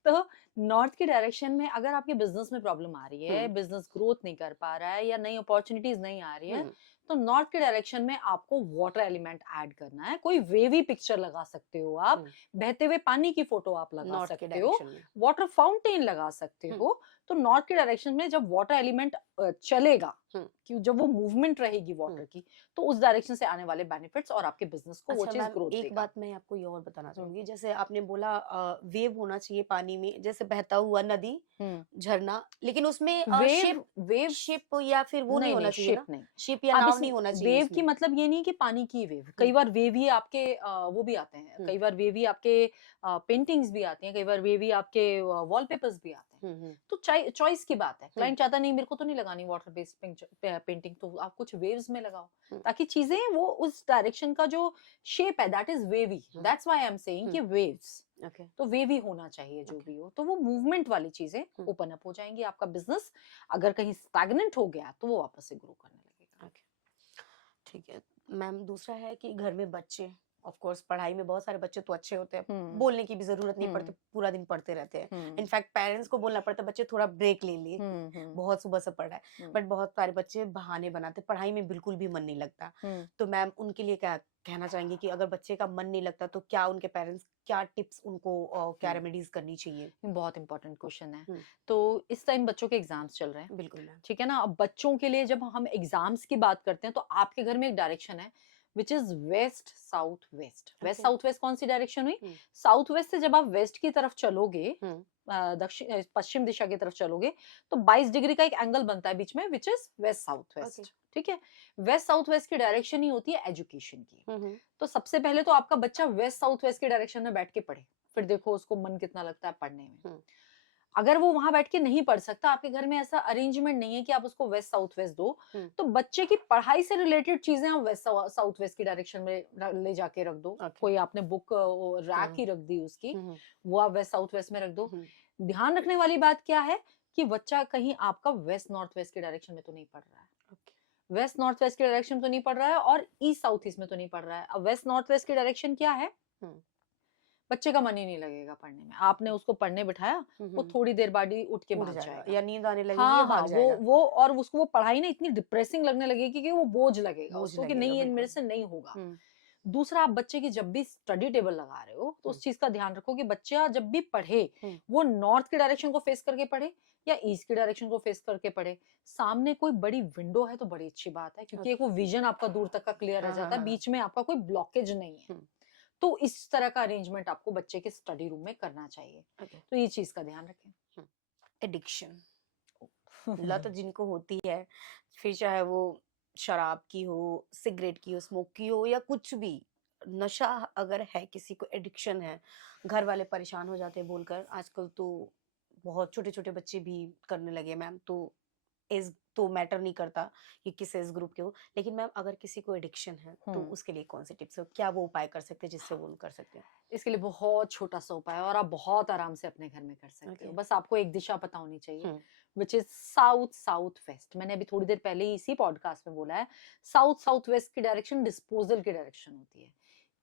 तो नॉर्थ की डायरेक्शन में अगर आपके बिजनेस में प्रॉब्लम आ रही है, बिजनेस ग्रोथ नहीं कर पा रहा है या नई अपॉर्चुनिटीज नहीं आ रही है, तो नॉर्थ के डायरेक्शन में आपको वाटर एलिमेंट ऐड करना है। कोई वेवी पिक्चर लगा सकते हो आप, बहते हुए पानी की फोटो आप लगा सकते हो, वाटर फाउंटेन लगा सकते हो। तो नॉर्थ के डायरेक्शन में जब वाटर एलिमेंट चलेगा, कि जब वो मूवमेंट रहेगी वाटर की, तो उस डायरेक्शन से आने वाले बेनिफिट्स और आपके बिजनेस को वो चीज ग्रोथ देगा। एक बात मैं आपको ये और बताना चाहूंगी, जैसे आपने बोला वेव होना चाहिए पानी में, जैसे बहता हुआ नदी, झरना, लेकिन उसमें शिप या फिर वो नहीं होना चाहिए ना, शिप या नाव नहीं होना चाहिए। वेव की मतलब ये नहीं कि पानी की वेव, कई बार वेव ही आपके वो भी आते हैं, कई बार वेव ही आपके पेंटिंग्स भी आती हैं, कई बार वेव ही आपके वॉलपेपर्स भी आते हैं। तो चॉइस की बात है। क्लाइंट चाहता नहीं मेरे को तो नहीं लगानी वाटर बेस्ड पेंटिंग, तो आप कुछ वेव्स में लगाओ ताकि चीजें वो उस डायरेक्शन का जो शेप है that is wavy, that's why I am saying कि वेव्स। तो वेवी होना चाहिए जो भी हो, तो वो मूवमेंट वाली चीजें ओपन अप हो जाएंगी। आपका बिजनेस अगर कहीं स्टैग्नेंट हो गया तो वो वापस से ग्रो करने लगेगा। ठीक है मैम, दूसरा है कि घर में बच्चे, ऑफ कोर्स पढ़ाई में बहुत सारे बच्चे तो अच्छे होते हैं, बोलने की भी जरूरत नहीं पड़ती, पूरा दिन पढ़ते रहते हैं। इनफैक्ट पेरेंट्स को बोलना पड़ता है बच्चे थोड़ा ब्रेक ले लिए, बहुत सुबह से पढ़ रहा है, बट बहुत सारे बच्चे बहाने बनाते, पढ़ाई में बिल्कुल भी मन नहीं लगता। तो मैम उनके लिए क्या कहना चाहेंगे कि अगर बच्चे का मन नहीं लगता तो क्या उनके पेरेंट्स, क्या टिप्स उनको, क्या रेमेडीज करनी चाहिए? बहुत इंपॉर्टेंट क्वेश्चन है। तो इस टाइम बच्चों के एग्जाम्स चल रहे हैं, बिल्कुल मैम, ठीक है ना। अब बच्चों के लिए जब हम एग्जाम्स की बात करते हैं तो आपके घर में एक डायरेक्शन है which is west south west. West south west कौन सी डायरेक्शन हुई? साउथ वेस्ट से जब आप वेस्ट की तरफ चलोगे, दक्षिण पश्चिम दिशा की तरफ चलोगे, तो 22 डिग्री का एक एंगल बनता है बीच में which is west south west. ठीक है, वेस्ट साउथ वेस्ट की डायरेक्शन ही होती है एजुकेशन की। तो सबसे पहले तो आपका बच्चा वेस्ट साउथ वेस्ट की डायरेक्शन में बैठ के पढ़े, फिर देखो उसको मन कितना लगता है पढ़ने में। अगर वो वहां बैठ के नहीं पढ़ सकता, आपके घर में ऐसा अरेंजमेंट नहीं है कि आप उसको वेस्ट साउथ वेस्ट दो, तो बच्चे की पढ़ाई से रिलेटेड चीजें आप वेस्ट साउथ वेस्ट की डायरेक्शन में ले जाके रख दो। कोई आपने बुक रैक ही रख दी उसकी, वो आप वेस्ट साउथ वेस्ट में रख दो। ध्यान रखने वाली बात क्या है कि बच्चा कहीं आपका वेस्ट नॉर्थ वेस्ट की डायरेक्शन में तो नहीं पढ़ रहा है, वेस्ट नॉर्थ वेस्ट की डायरेक्शन तो नहीं पढ़ रहा है, और ईस्ट साउथ ईस्ट में तो नहीं पढ़ रहा है। अब वेस्ट नॉर्थ वेस्ट की डायरेक्शन क्या है, बच्चे का मन ही नहीं लगेगा पढ़ने में। आपने उसको पढ़ने बिठाया, वो थोड़ी देर बाद ही उठ के भाग जाएगा, या नींद आने लगेगी, हाँ, या भाग जाएगा। वो और उसको वो पढ़ाई ना इतनी डिप्रेसिंग लगने लगेगी कि वो बोझ लगेगा उसको, कि नहीं ये मेरे से नहीं होगा। दूसरा, आप बच्चे की जब भी स्टडी टेबल लगा रहे हो तो उस चीज का ध्यान रखो कि बच्चा जब भी पढ़े वो नॉर्थ की डायरेक्शन को फेस करके पढ़े या ईस्ट की डायरेक्शन को फेस करके पढ़े। सामने कोई बड़ी विंडो है तो बड़ी अच्छी बात है, क्योंकि एक वो विजन आपका दूर तक का क्लियर रह जाता है, बीच में आपका कोई ब्लॉकेज नहीं है। तो इस तरह का अरेंजमेंट आपको बच्चे के स्टडी रूम में करना चाहिए। तो ये चीज का ध्यान रखें। एडिक्शन, लत जिनको होती है, फिर चाहे वो शराब की हो, सिगरेट की हो, स्मोक की हो, या कुछ भी नशा अगर है, किसी को एडिक्शन है, घर वाले परेशान हो जाते हैं बोलकर। आजकल तो बहुत छोटे छोटे बच्चे भी करने लगे मैम, तो एज तो मैटर नहीं करता कि किस एज ग्रुप के हो, लेकिन मैम अगर किसी को एडिक्शन है तो उसके लिए कौन से टिप्स हो, क्या वो उपाय कर सकते हैं जिससे वो कर सकते हैं? इसके लिए बहुत छोटा सा उपाय और आप बहुत आराम से अपने घर में कर सकते हो। बस आपको एक दिशा पता होनी चाहिए, which is south south west. मैंने अभी थोड़ी देर पहले ही इसी पॉडकास्ट में बोला है, साउथ साउथ वेस्ट की डायरेक्शन डिस्पोजल की डायरेक्शन होती है।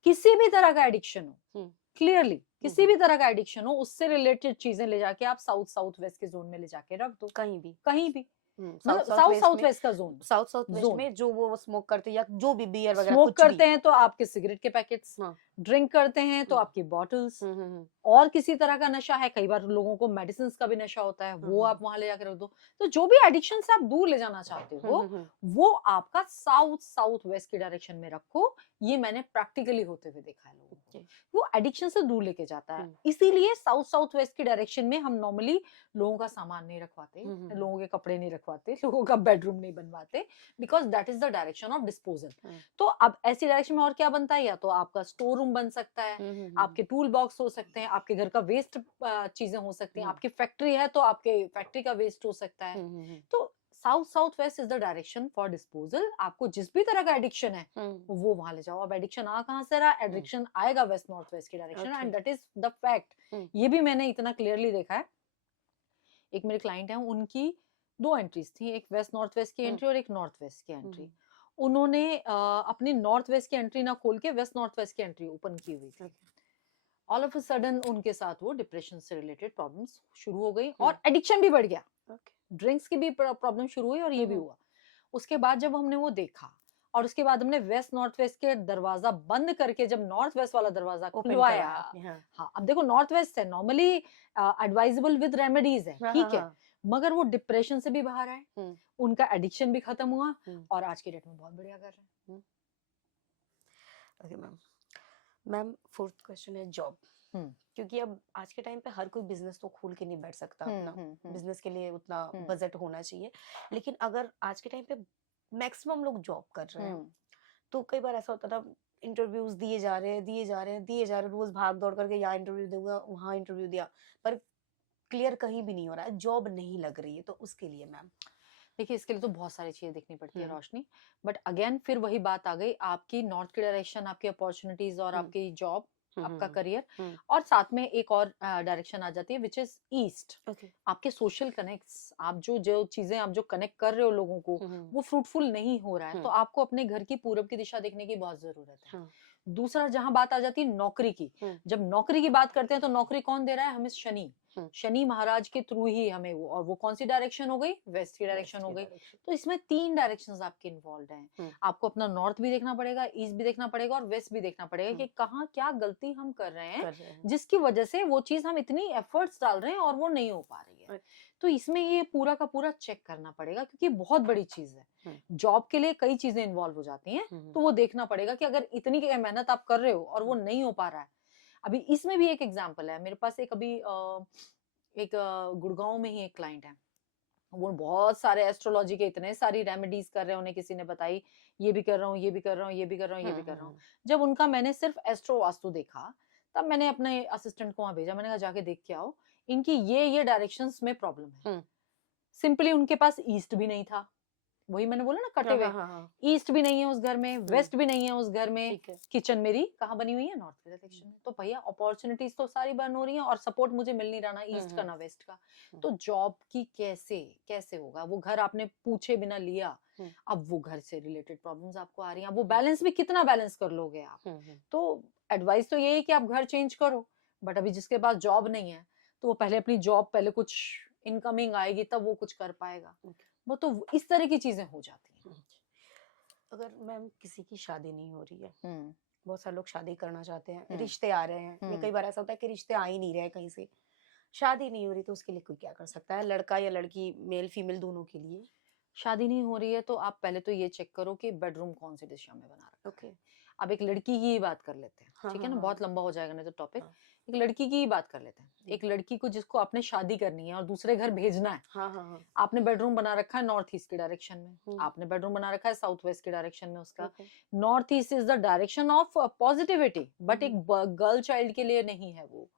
किसी भी तरह का एडिक्शन हो, क्लियरली किसी भी तरह का एडिक्शन हो, उससे रिलेटेड चीजें ले जाके आप साउथ साउथ वेस्ट के जोन में ले जाके रख दो, कहीं भी मतलब साउथ साउथ वेस्ट का जोन साउथ वेस्ट जोन में जो वो स्मोक करते हैं या जो भी बियर वगैरह स्मोक कुछ भी। करते हैं तो आपके सिगरेट के पैकेट्स, हाँ। ड्रिंक करते हैं तो हम्म, आपकी बॉटल्स, हम्म, और किसी तरह का नशा है, कई बार लोगों को मेडिसिन का भी नशा होता है, वो हम्म, आप वहां ले जाकर रख दो। तो जो भी एडिक्शन से आप दूर ले जाना चाहते हो वो आपका साउथ साउथ वेस्ट की डायरेक्शन में रखो। ये मैंने प्रैक्टिकली होते हुए देखा है लोगों को, Okay. वो एडिक्शन से दूर लेके जाता है। हम्म। इसीलिए साउथ साउथ वेस्ट की डायरेक्शन में हम नॉर्मली लोगों का सामान नहीं रखवाते, लोगों के कपड़े नहीं रखवाते, लोगों का बेडरूम नहीं बनवाते, because that is the direction of disposal. तो अब ऐसी डायरेक्शन में और क्या बनता है, या तो आपका स्टोर रूम बन सकता है, आपके टूल बॉक्स हो सकते हैं, आपके घर का वेस्ट चीजें हो सकती हैं, आपकी फैक्ट्री है तो आपके फैक्ट्री का वेस्ट हो सकता है। तो south south west is the direction for disposal. आपको जिस भी तरह का एडिक्शन है वो वहां ले जाओ। अब एडिक्शन आ कहां से रहा, एडिक्शन आएगा वेस्ट नॉर्थ वेस्ट की direction, and that is the fact. ये भी मैंने इतना क्लियरली देखा है। एक मेरे क्लाइंट हैं, उनकी 2 एंट्रीज थी, एक वेस्ट नॉर्थ वेस्ट की एंट्री और एक नॉर्थ वेस्ट की एंट्री। उन्होंने अपनी नॉर्थ वेस्ट की एंट्री ना खोल के वेस्ट नॉर्थ वेस्ट की एंट्री ओपन की हुई थी। ऑल ऑफ अ सडन उनके साथ वो डिप्रेशन से रिलेटेड प्रॉब्लम्स शुरू हो गई और एडिक्शन भी बढ़ गया। ड्रिंक्स की भी प्रॉब्लम शुरू हुई और ये भी हुआ। उसके बाद जब हमने वो देखा और उसके बाद हमने वेस्ट नॉर्थ वेस्ट के दरवाजा बंद करके जब नॉर्थ वेस्ट वाला दरवाजा खुलवाया, हाँ अब देखो नॉर्थ वेस्ट है, नॉर्मली एडवाइजेबल विद रेमेडीज है, ठीक है, मगर वो डिप्रेशन से भी बाहर आए, उनका एडिक्शन भी खत्म हुआ और आज के डेट में बहुत बढ़िया कर रहे हैं। Okay ma'am, ma'am fourth question है जॉब। क्योंकि अब आज के टाइम पे हर कोई बिजनेस तो खोल के नहीं बैठ सकता, अपना बिजनेस के लिए उतना बजट होना चाहिए। लेकिन अगर आज के टाइम पे मैक्सिमम लोग जॉब कर रहे हैं तो कई बार ऐसा होता था, इंटरव्यूज दिए जा रहे हैं, रोज भाग दौड़ करके यहाँ इंटरव्यू दूंगा वहां इंटरव्यू दिया, पर क्लियर कहीं भी नहीं हो रहा है, जॉब नहीं लग रही है। तो उसके लिए मैम देखिए, इसके लिए तो बहुत सारी चीजें देखनी पड़ती है रोशनी, बट अगेन फिर वही बात आ गई, आपकी नॉर्थ की डायरेक्शन, आपकी अपॉर्चुनिटीज और आपकी जॉब, आपका करियर, और साथ में एक और डायरेक्शन आ जाती है विच इज ईस्ट। आपके सोशल कनेक्ट्स, आप जो चीजें आप जो कनेक्ट कर रहे हो लोगों को वो फ्रूटफुल नहीं हो रहा है, तो आपको अपने घर की पूरब की दिशा देखने की बहुत जरूरत है। दूसरा जहां बात आ जाती है नौकरी की, जब नौकरी की बात करते हैं तो नौकरी कौन दे रहा है हमें, शनि। शनि महाराज के थ्रू ही हमें वो, और वो कौन सी डायरेक्शन हो गई, वेस्ट की डायरेक्शन हो गई। तो इसमें 3 डायरेक्शंस आपके इन्वॉल्व हैं। आपको अपना नॉर्थ भी देखना पड़ेगा, ईस्ट भी देखना पड़ेगा और वेस्ट भी देखना पड़ेगा कि कहाँ क्या गलती हम कर रहे हैं जिसकी वजह से वो चीज हम इतनी एफर्ट्स डाल रहे हैं और वो नहीं हो पा रही है। तो इसमें ये पूरा का पूरा चेक करना पड़ेगा, क्योंकि बहुत बड़ी चीज है। जॉब के लिए कई चीजें इन्वॉल्व हो जाती हैं, तो वो देखना पड़ेगा कि अगर इतनी मेहनत आप कर रहे हो और वो नहीं हो पा रहा है। अभी इसमें भी एक एग्जाम्पल है मेरे पास, एक गुड़गांव में ही एक क्लाइंट है, वो बहुत सारे एस्ट्रोलॉजी के इतने सारी रेमेडीज कर रहे हैं, उन्हें किसी ने बताई ये भी कर रहा हूँ, ये भी कर रहा हूँ, ये भी कर रहा हूँ, ये भी कर रहा हूँ। जब उनका मैंने सिर्फ एस्ट्रो वास्तु देखा, तब मैंने अपने असिस्टेंट को वहां भेजा, मैंने कहा जाके देख के आओ इनकी ये डायरेक्शंस में प्रॉब्लम है। सिंपली उनके पास ईस्ट भी नहीं था, वही मैंने बोला ना कटे हुए, ईस्ट भी नहीं है उस घर में, वेस्ट भी नहीं है उस घर में, किचन मेरी कहाँ बनी हुई है, नॉर्थ की डायरेक्शन में। तो भैया अपॉर्चुनिटीज तो सारी बर्न हो रही हैं और सपोर्ट मुझे मिल नहीं रहा ना ईस्ट का ना वेस्ट का। तो जॉब की कैसे होगा, वो घर आपने पूछे बिना लिया, अब वो घर से रिलेटेड प्रॉब्लम्स आपको आ रही हैं, वो बैलेंस भी कितना बैलेंस कर लोगे आप। तो एडवाइस तो ये है कि आप घर चेंज करो, बट अभी जिसके पास जॉब नहीं है तो वो पहले अपनी जॉब, पहले कुछ इनकमिंग आएगी तब वो कुछ कर पाएगा। वो तो इस तरह की चीजें हो जाती हैं। अगर मैम किसी की शादी नहीं हो रही है, बहुत सारे लोग शादी करना चाहते हैं, रिश्ते आ रहे हैं, या कई बार ऐसा होता है कि रिश्ते आ ही नहीं रहे कहीं से, शादी नहीं हो रही, तो उसके लिए कोई क्या कर सकता है, लड़का या लड़की, मेल फीमेल दोनों के लिए? शादी नहीं हो रही है तो आप पहले तो ये चेक करो कि बेडरूम कौन सी दिशा में बना रखा है। अब एक लड़की की ही बात कर लेते हैं, ठीक है ना, बहुत लंबा हो जाएगा नहीं तो टॉपिक। एक लड़की की ही बात कर लेते हैं। एक लड़की को जिसको आपने शादी करनी है और दूसरे घर भेजना है, आपने बेडरूम बना रखा है नॉर्थ ईस्ट की डायरेक्शन में, आपने बेडरूम बना रखा है साउथ वेस्ट की डायरेक्शन में उसका। North east is the direction of positivity, but एक गर्ल चाइल्ड के लिए नहीं है वो।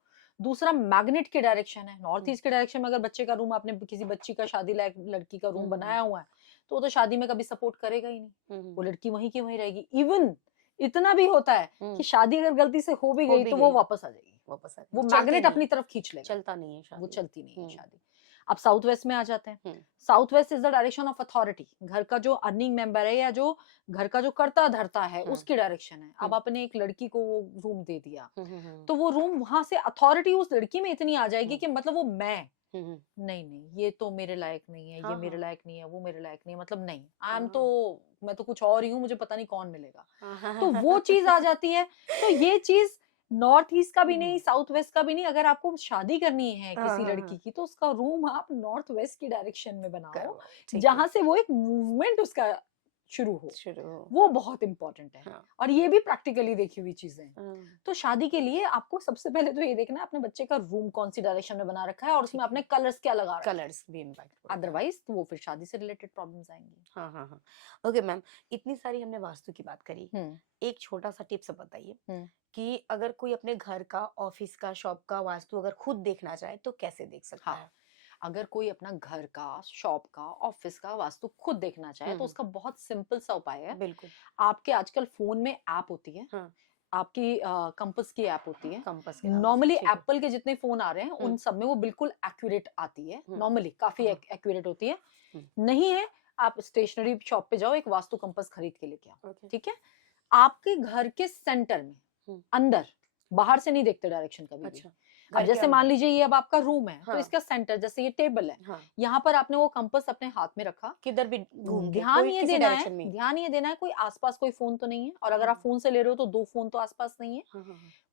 दूसरा मैग्नेट की डायरेक्शन है, नॉर्थ ईस्ट के डायरेक्शन में अगर बच्चे का रूम, आपने किसी बच्ची का शादी लायक लड़की का रूम बनाया हुआ है, तो वो तो शादी में कभी सपोर्ट करेगा ही नहीं, वो लड़की वहीं की वहीं रहेगी। इवन इतना भी होता है कि शादी अगर गलती से हो भी गई तो वो वापस आ जाएगी, वो मैग्नेट अपनी तरफ खींच लेगा, चलता नहीं है शादी, वो चलती नहीं है शादी। अब साउथ वेस्ट में आ जाते हैं। Hmm. South west is the direction of authority, घर का जो अर्निंग मेंबर है या जो घर का जो करता धरता है उसकी डायरेक्शन है। अब आपने एक लड़की को वो रूम दे दिया, तो वो रूम वहां से अथॉरिटी उस लड़की में इतनी आ जाएगी कि मतलब वो मैं नहीं नहीं ये तो मेरे लायक नहीं है, ये मेरे लायक नहीं है, वो मेरे लायक नहीं है, मतलब नहीं आई एम तो मैं तो कुछ और ही हूँ, मुझे पता नहीं कौन मिलेगा। तो वो चीज आ जाती है। तो ये चीज नॉर्थ ईस्ट का भी नहीं, साउथ वेस्ट का भी नहीं। अगर आपको शादी करनी है किसी लड़की की तो उसका रूम आप नॉर्थ वेस्ट की डायरेक्शन में बनाओ, जहां से वो एक मूवमेंट उसका शुरू हो। वो बहुत इंपॉर्टेंट है। हाँ। और ये भी प्रैक्टिकली देखी हुई चीजें हैं। तो शादी के लिए आपको सबसे पहले तो ये देखना है अपने बच्चे का रूम कौन सी डायरेक्शन में बना रखा है और उसमें आपने कलर्स क्या लगा रखा है। कलर्स भी इम्पैक्ट, अदरवाइज तो वो फिर शादी से रिलेटेड प्रॉब्लम्स आएंगी। हाँ हाँ हाँ। ओके मैम, इतनी सारी हमने वास्तु की बात करी, एक छोटा सा टिप्स बताइए कि अगर कोई अपने घर का, ऑफिस का, शॉप का वास्तु अगर खुद देखना चाहे तो कैसे देख सकता है? अगर कोई अपना घर का, शॉप का, ऑफिस का वास्तु खुद देखना चाहे तो उसका बहुत सिंपल सा उपाय है। बिल्कुल। आपके आजकल फोन में ऐप होती है, आपकी कंपास की ऐप होती है। कंपास के नॉर्मली एप्पल के जितने फोन आ रहे हैं उन सब में वो बिल्कुल एक्यूरेट आती है, नॉर्मली काफी एक्यूरेट होती है। नहीं है, आप स्टेशनरी शॉप पे जाओ, एक वास्तु कंपास खरीद के लेके आओ। ठीक है, आपके घर के सेंटर में, अंदर, बाहर से नहीं देखते डायरेक्शन कभी भी। अब जैसे मान लीजिए ये अब आपका रूम है, तो इसका सेंटर, जैसे ये टेबल है, यहाँ पर आपने वो कंपास अपने हाथ में रखा, किधर भी ध्यान ये देना है, ध्यान ये देना है कोई आसपास कोई फोन तो नहीं है। और अगर आप फोन से ले रहे हो तो 2 फोन तो आसपास नहीं है।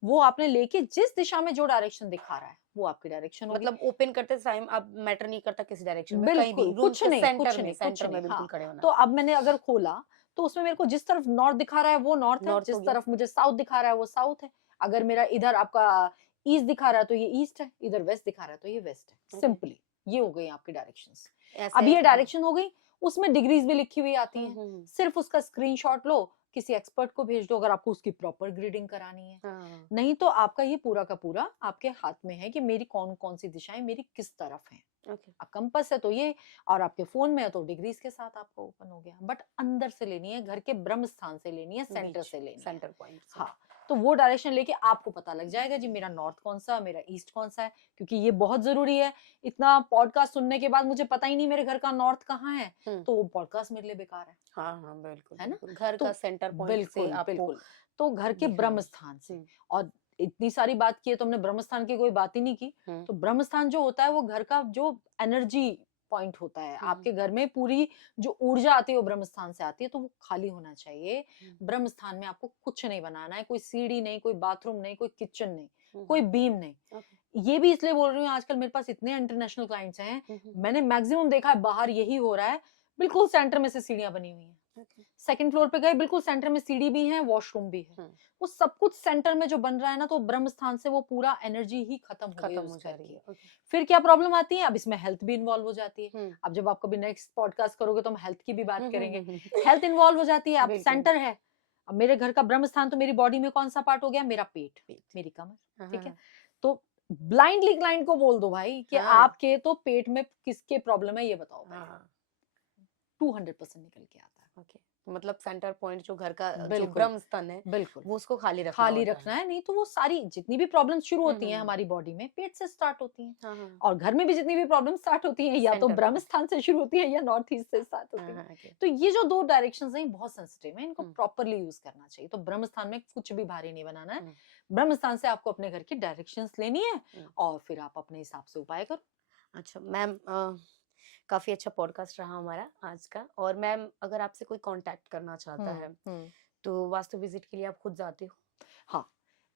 वो आपने लेके जिस दिशा में जो डायरेक्शन दिखा रहा है वो आपकी डायरेक्शन होगी। मतलब ओपन करते टाइम अब मैटर नहीं करता किसी डायरेक्शन में, कहीं भी कुछ नहीं, सेंटर में बिल्कुल खड़े होना। तो अब मैंने अगर खोला तो उसमें मेरे को जिस तरफ नॉर्थ दिखा रहा है वो नॉर्थ है, जिस तरफ मुझे साउथ दिखा रहा है वो साउथ है। अगर मेरा इधर आपका ईस्ट दिखा रहा है तो ये ईस्ट है, इधर वेस्ट दिखा रहा है तो ये वेस्ट है। सिंपली ये हो गई आपकी डायरेक्शंस। अब ये डायरेक्शन हो गई, उसमें डिग्रीज भी लिखी हुई आती हैं। सिर्फ उसका स्क्रीनशॉट लो, किसी एक्सपर्ट को भेज दो अगर आपको उसकी प्रॉपर ग्रीडिंग करानी है। नहीं तो आपका ये पूरा का पूरा आपके हाथ में है कि मेरी कौन कौन सी दिशाएं मेरी किस तरफ हैं। अब कंपास है तो ये, और आपके फोन में है तो डिग्रीज के साथ आपको ओपन हो गया। बट अंदर से लेनी है, घर के ब्रह्म स्थान से लेनी है, सेंटर से लेनी है, सेंटर पॉइंट। हाँ, तो वो डायरेक्शन लेके आपको पता लग जाएगा जी मेरा नॉर्थ कौन सा, मेरा ईस्ट कौन सा है। क्योंकि ये बहुत जरूरी है। इतना पॉडकास्ट सुनने के बाद मुझे पता ही नहीं मेरे घर का नॉर्थ कहाँ है, तो वो पॉडकास्ट मेरे लिए बेकार है। हाँ बिल्कुल, है ना, घर का सेंटर पॉइंट से आपको, बिल्कुल। तो घर के ब्रह्म स्थान से, और इतनी सारी बात की है तो हमने ब्रह्म स्थान की कोई बात ही नहीं की। तो ब्रह्म स्थान जो होता है वो घर का जो एनर्जी पॉइंट होता है। आपके घर में पूरी जो ऊर्जा आती है वो ब्रह्म स्थान से आती है, तो वो खाली होना चाहिए। ब्रह्म स्थान में आपको कुछ नहीं बनाना है, कोई सीढ़ी नहीं, कोई बाथरूम नहीं, कोई किचन नहीं, कोई बीम नहीं। ये भी इसलिए बोल रही हूँ, आजकल मेरे पास इतने इंटरनेशनल क्लाइंट्स हैं, मैंने मैक्सिमम देखा है बाहर यही हो रहा है। बिल्कुल सेंटर में से सीढ़ियां बनी हुई हैं, सेकंड फ्लोर पे गए बिल्कुल सेंटर में सीढ़ी भी है, वॉशरूम भी है। वो सब कुछ सेंटर में जो बन रहा है ना, तो ब्रह्म स्थान से वो पूरा एनर्जी ही खत्म हो जा रही है। फिर क्या प्रॉब्लम आती है, अब इसमें हेल्थ भी इन्वॉल्व हो जाती है। अब जब आप कभी नेक्स्ट पॉडकास्ट करोगे तो हम हेल्थ की भी बात करेंगे। हेल्थ इन्वॉल्व हो जाती है। अब सेंटर है, अब मेरे घर का ब्रह्म स्थान, तो मेरी बॉडी में कौन सा पार्ट हो गया, मेरा पेट, मेरी कमर। ठीक है, तो ब्लाइंडली क्लाइंट को बोल दो भाई कि आपके तो पेट में किसके प्रॉब्लम है ये बताओ। 200% निकल के आता है। मतलब सेंटर पॉइंट जो घर का जो ब्रह्म स्थान है, बिल्कुल वो उसको खाली रखना है। नहीं तो वो सारी जितनी भी प्रॉब्लम्स शुरू होती हैं हमारी बॉडी में, पेट से स्टार्ट होती हैं। और घर में भी जितनी भी प्रॉब्लम स्टार्ट होती हैं, या तो ब्रह्म स्थान से शुरू होती है या नॉर्थ ईस्ट से स्टार्ट होती है। तो ये जो 2 डायरेक्शंस हैं बहुत सेंसिटिव है, इनको प्रॉपरली यूज करना चाहिए। तो ब्रह्म स्थान में कुछ भी भारी नहीं बनाना है। ब्रह्म स्थान से आपको अपने घर की डायरेक्शंस लेनी है और फिर आप अपने हिसाब से उपाय करो। अच्छा मैम, काफी अच्छा पॉडकास्ट रहा हमारा आज का। और मैम, अगर आपसे कोई कांटेक्ट करना चाहता है तो वास्तु विजिट के लिए आप खुद जाते हो? हाँ,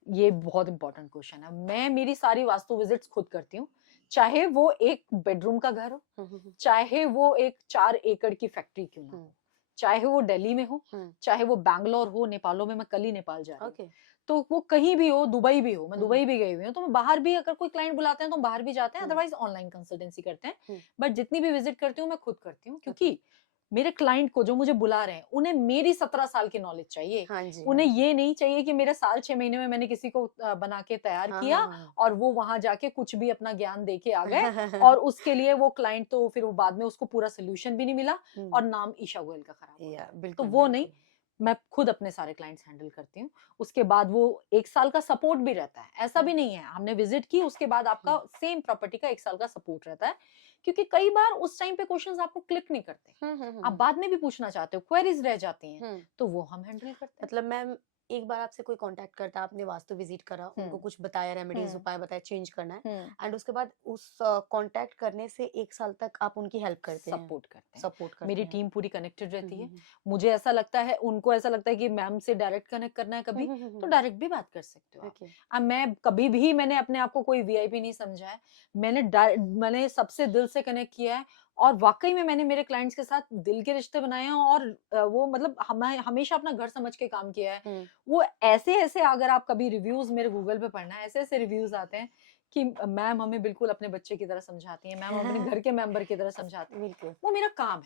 ये बहुत इंपॉर्टेंट क्वेश्चन है। मैं मेरी सारी वास्तु विजिट्स खुद करती हूँ, चाहे वो एक बेडरूम का घर हो, चाहे वो एक 4 एकड़ की फैक्ट्री क्यों ना हो, चाहे वो दिल्ली में हो, चाहे वो बैंगलोर हो, नेपालों में, मैं कल ही नेपाल जा रही हूँ। तो वो कहीं भी हो, दुबई भी हो, मैं दुबई भी गई हुई हूँ, तो मैं बाहर भी अगर कोई क्लाइंट बुलाते हैं तो बाहर भी जाते हैं, अदरवाइज ऑनलाइन कंसल्टेंसी करते हैं। बट जितनी भी विजिट करती हूँ मैं खुद करती हूँ, क्योंकि मेरे क्लाइंट को जो मुझे बुला रहे हैं उन्हें मेरी 17 साल की नॉलेज चाहिए। उन्हें ये नहीं चाहिए कि मेरे साल 6 महीने में मैंने किसी को बना के तैयार किया और वो वहां जाके कुछ भी अपना ज्ञान दे के आ गए और उसके लिए वो क्लाइंट तो फिर वो बाद में उसको पूरा सोल्यूशन भी नहीं मिला और नाम ईशा गोयल का खराब। तो वो नहीं, मैं खुद अपने सारे क्लाइंट्स हैंडल करती हूँ। उसके बाद वो 1 साल का सपोर्ट भी रहता है। ऐसा भी नहीं है हमने विजिट की उसके बाद आपका सेम प्रॉपर्टी का 1 साल का सपोर्ट रहता है, क्योंकि कई बार उस टाइम पे क्वेश्चंस आपको क्लिक नहीं करते, आप बाद में भी पूछना चाहते हो, क्वेरीज रह जाती हैं, तो वो हम हैंडल करते हैं। मतलब मैम एक बार आपसे कोई कांटेक्ट करता, आपने वास्तु विजिट करा, उनको कुछ बताया, रेमेडीज उपाय बताया, चेंज करना है, एंड उसके बाद उस कांटेक्ट करने से 1 साल तक आप उनकी हेल्प करते हैं, सपोर्ट करते हैं, सपोर्ट करते मेरी हैं। टीम पूरी कनेक्टेड रहती है। मुझे ऐसा लगता है, उनको ऐसा लगता है कि मैम से डायरेक्ट कनेक्ट करना है कभी, तो डायरेक्ट भी बात कर सकते हो आप। ओके। अब मैं कभी भी मैंने अपने आप को कोई वीआईपी नहीं समझा है, मैंने सबसे दिल से कनेक्ट किया है, और वाकई में मैंने मेरे क्लाइंट्स के साथ दिल के रिश्ते बनाए हैं, और वो मतलब हमेशा अपना घर समझ के काम किया है। वो ऐसे अगर आप कभी रिव्यूज मेरे गूगल पे पढ़ना, ऐसे रिव्यूज आते हैं कि मैम हमें बिल्कुल अपने बच्चे की तरह समझाती हैं, मैम अपने घर के मेंबर की तरह समझाती हैं। बिल्कुल वो मेरा काम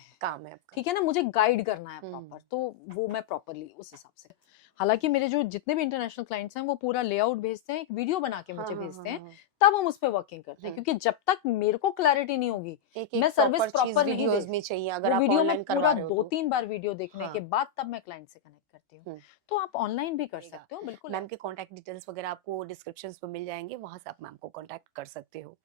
है आपका। ठीक है ना, मुझे गाइड करना है प्रॉपर, तो वो मैं प्रॉपरली उस हिसाब से। हालांकि मेरे जो जितने भी इंटरनेशनल क्लाइंट्स हैं वो पूरा लेआउट भेजते हैं, एक वीडियो बना के मुझे भेजते हैं, तब हम उस पर वर्किंग करते हैं, क्योंकि जब तक मेरे को क्लैरिटी नहीं होगी, मैं सर्विस प्रॉपर नहीं दे, में चाहिए अगर वो आप वीडियो में ऑनलाइन पूरा करवा रहे हो 2-3 बार वीडियो देखने हाँ। के बाद तब मैं क्लाइंट से कनेक्ट करती हूँ। तो आप ऑनलाइन भी कर सकते हो बिल्कुल। मैम के कांटेक्ट डिटेल्स वगैरह आपको डिस्क्रिप्शन में मिल जाएंगे, वहां से आप मैम को कांटेक्ट कर सकते हो।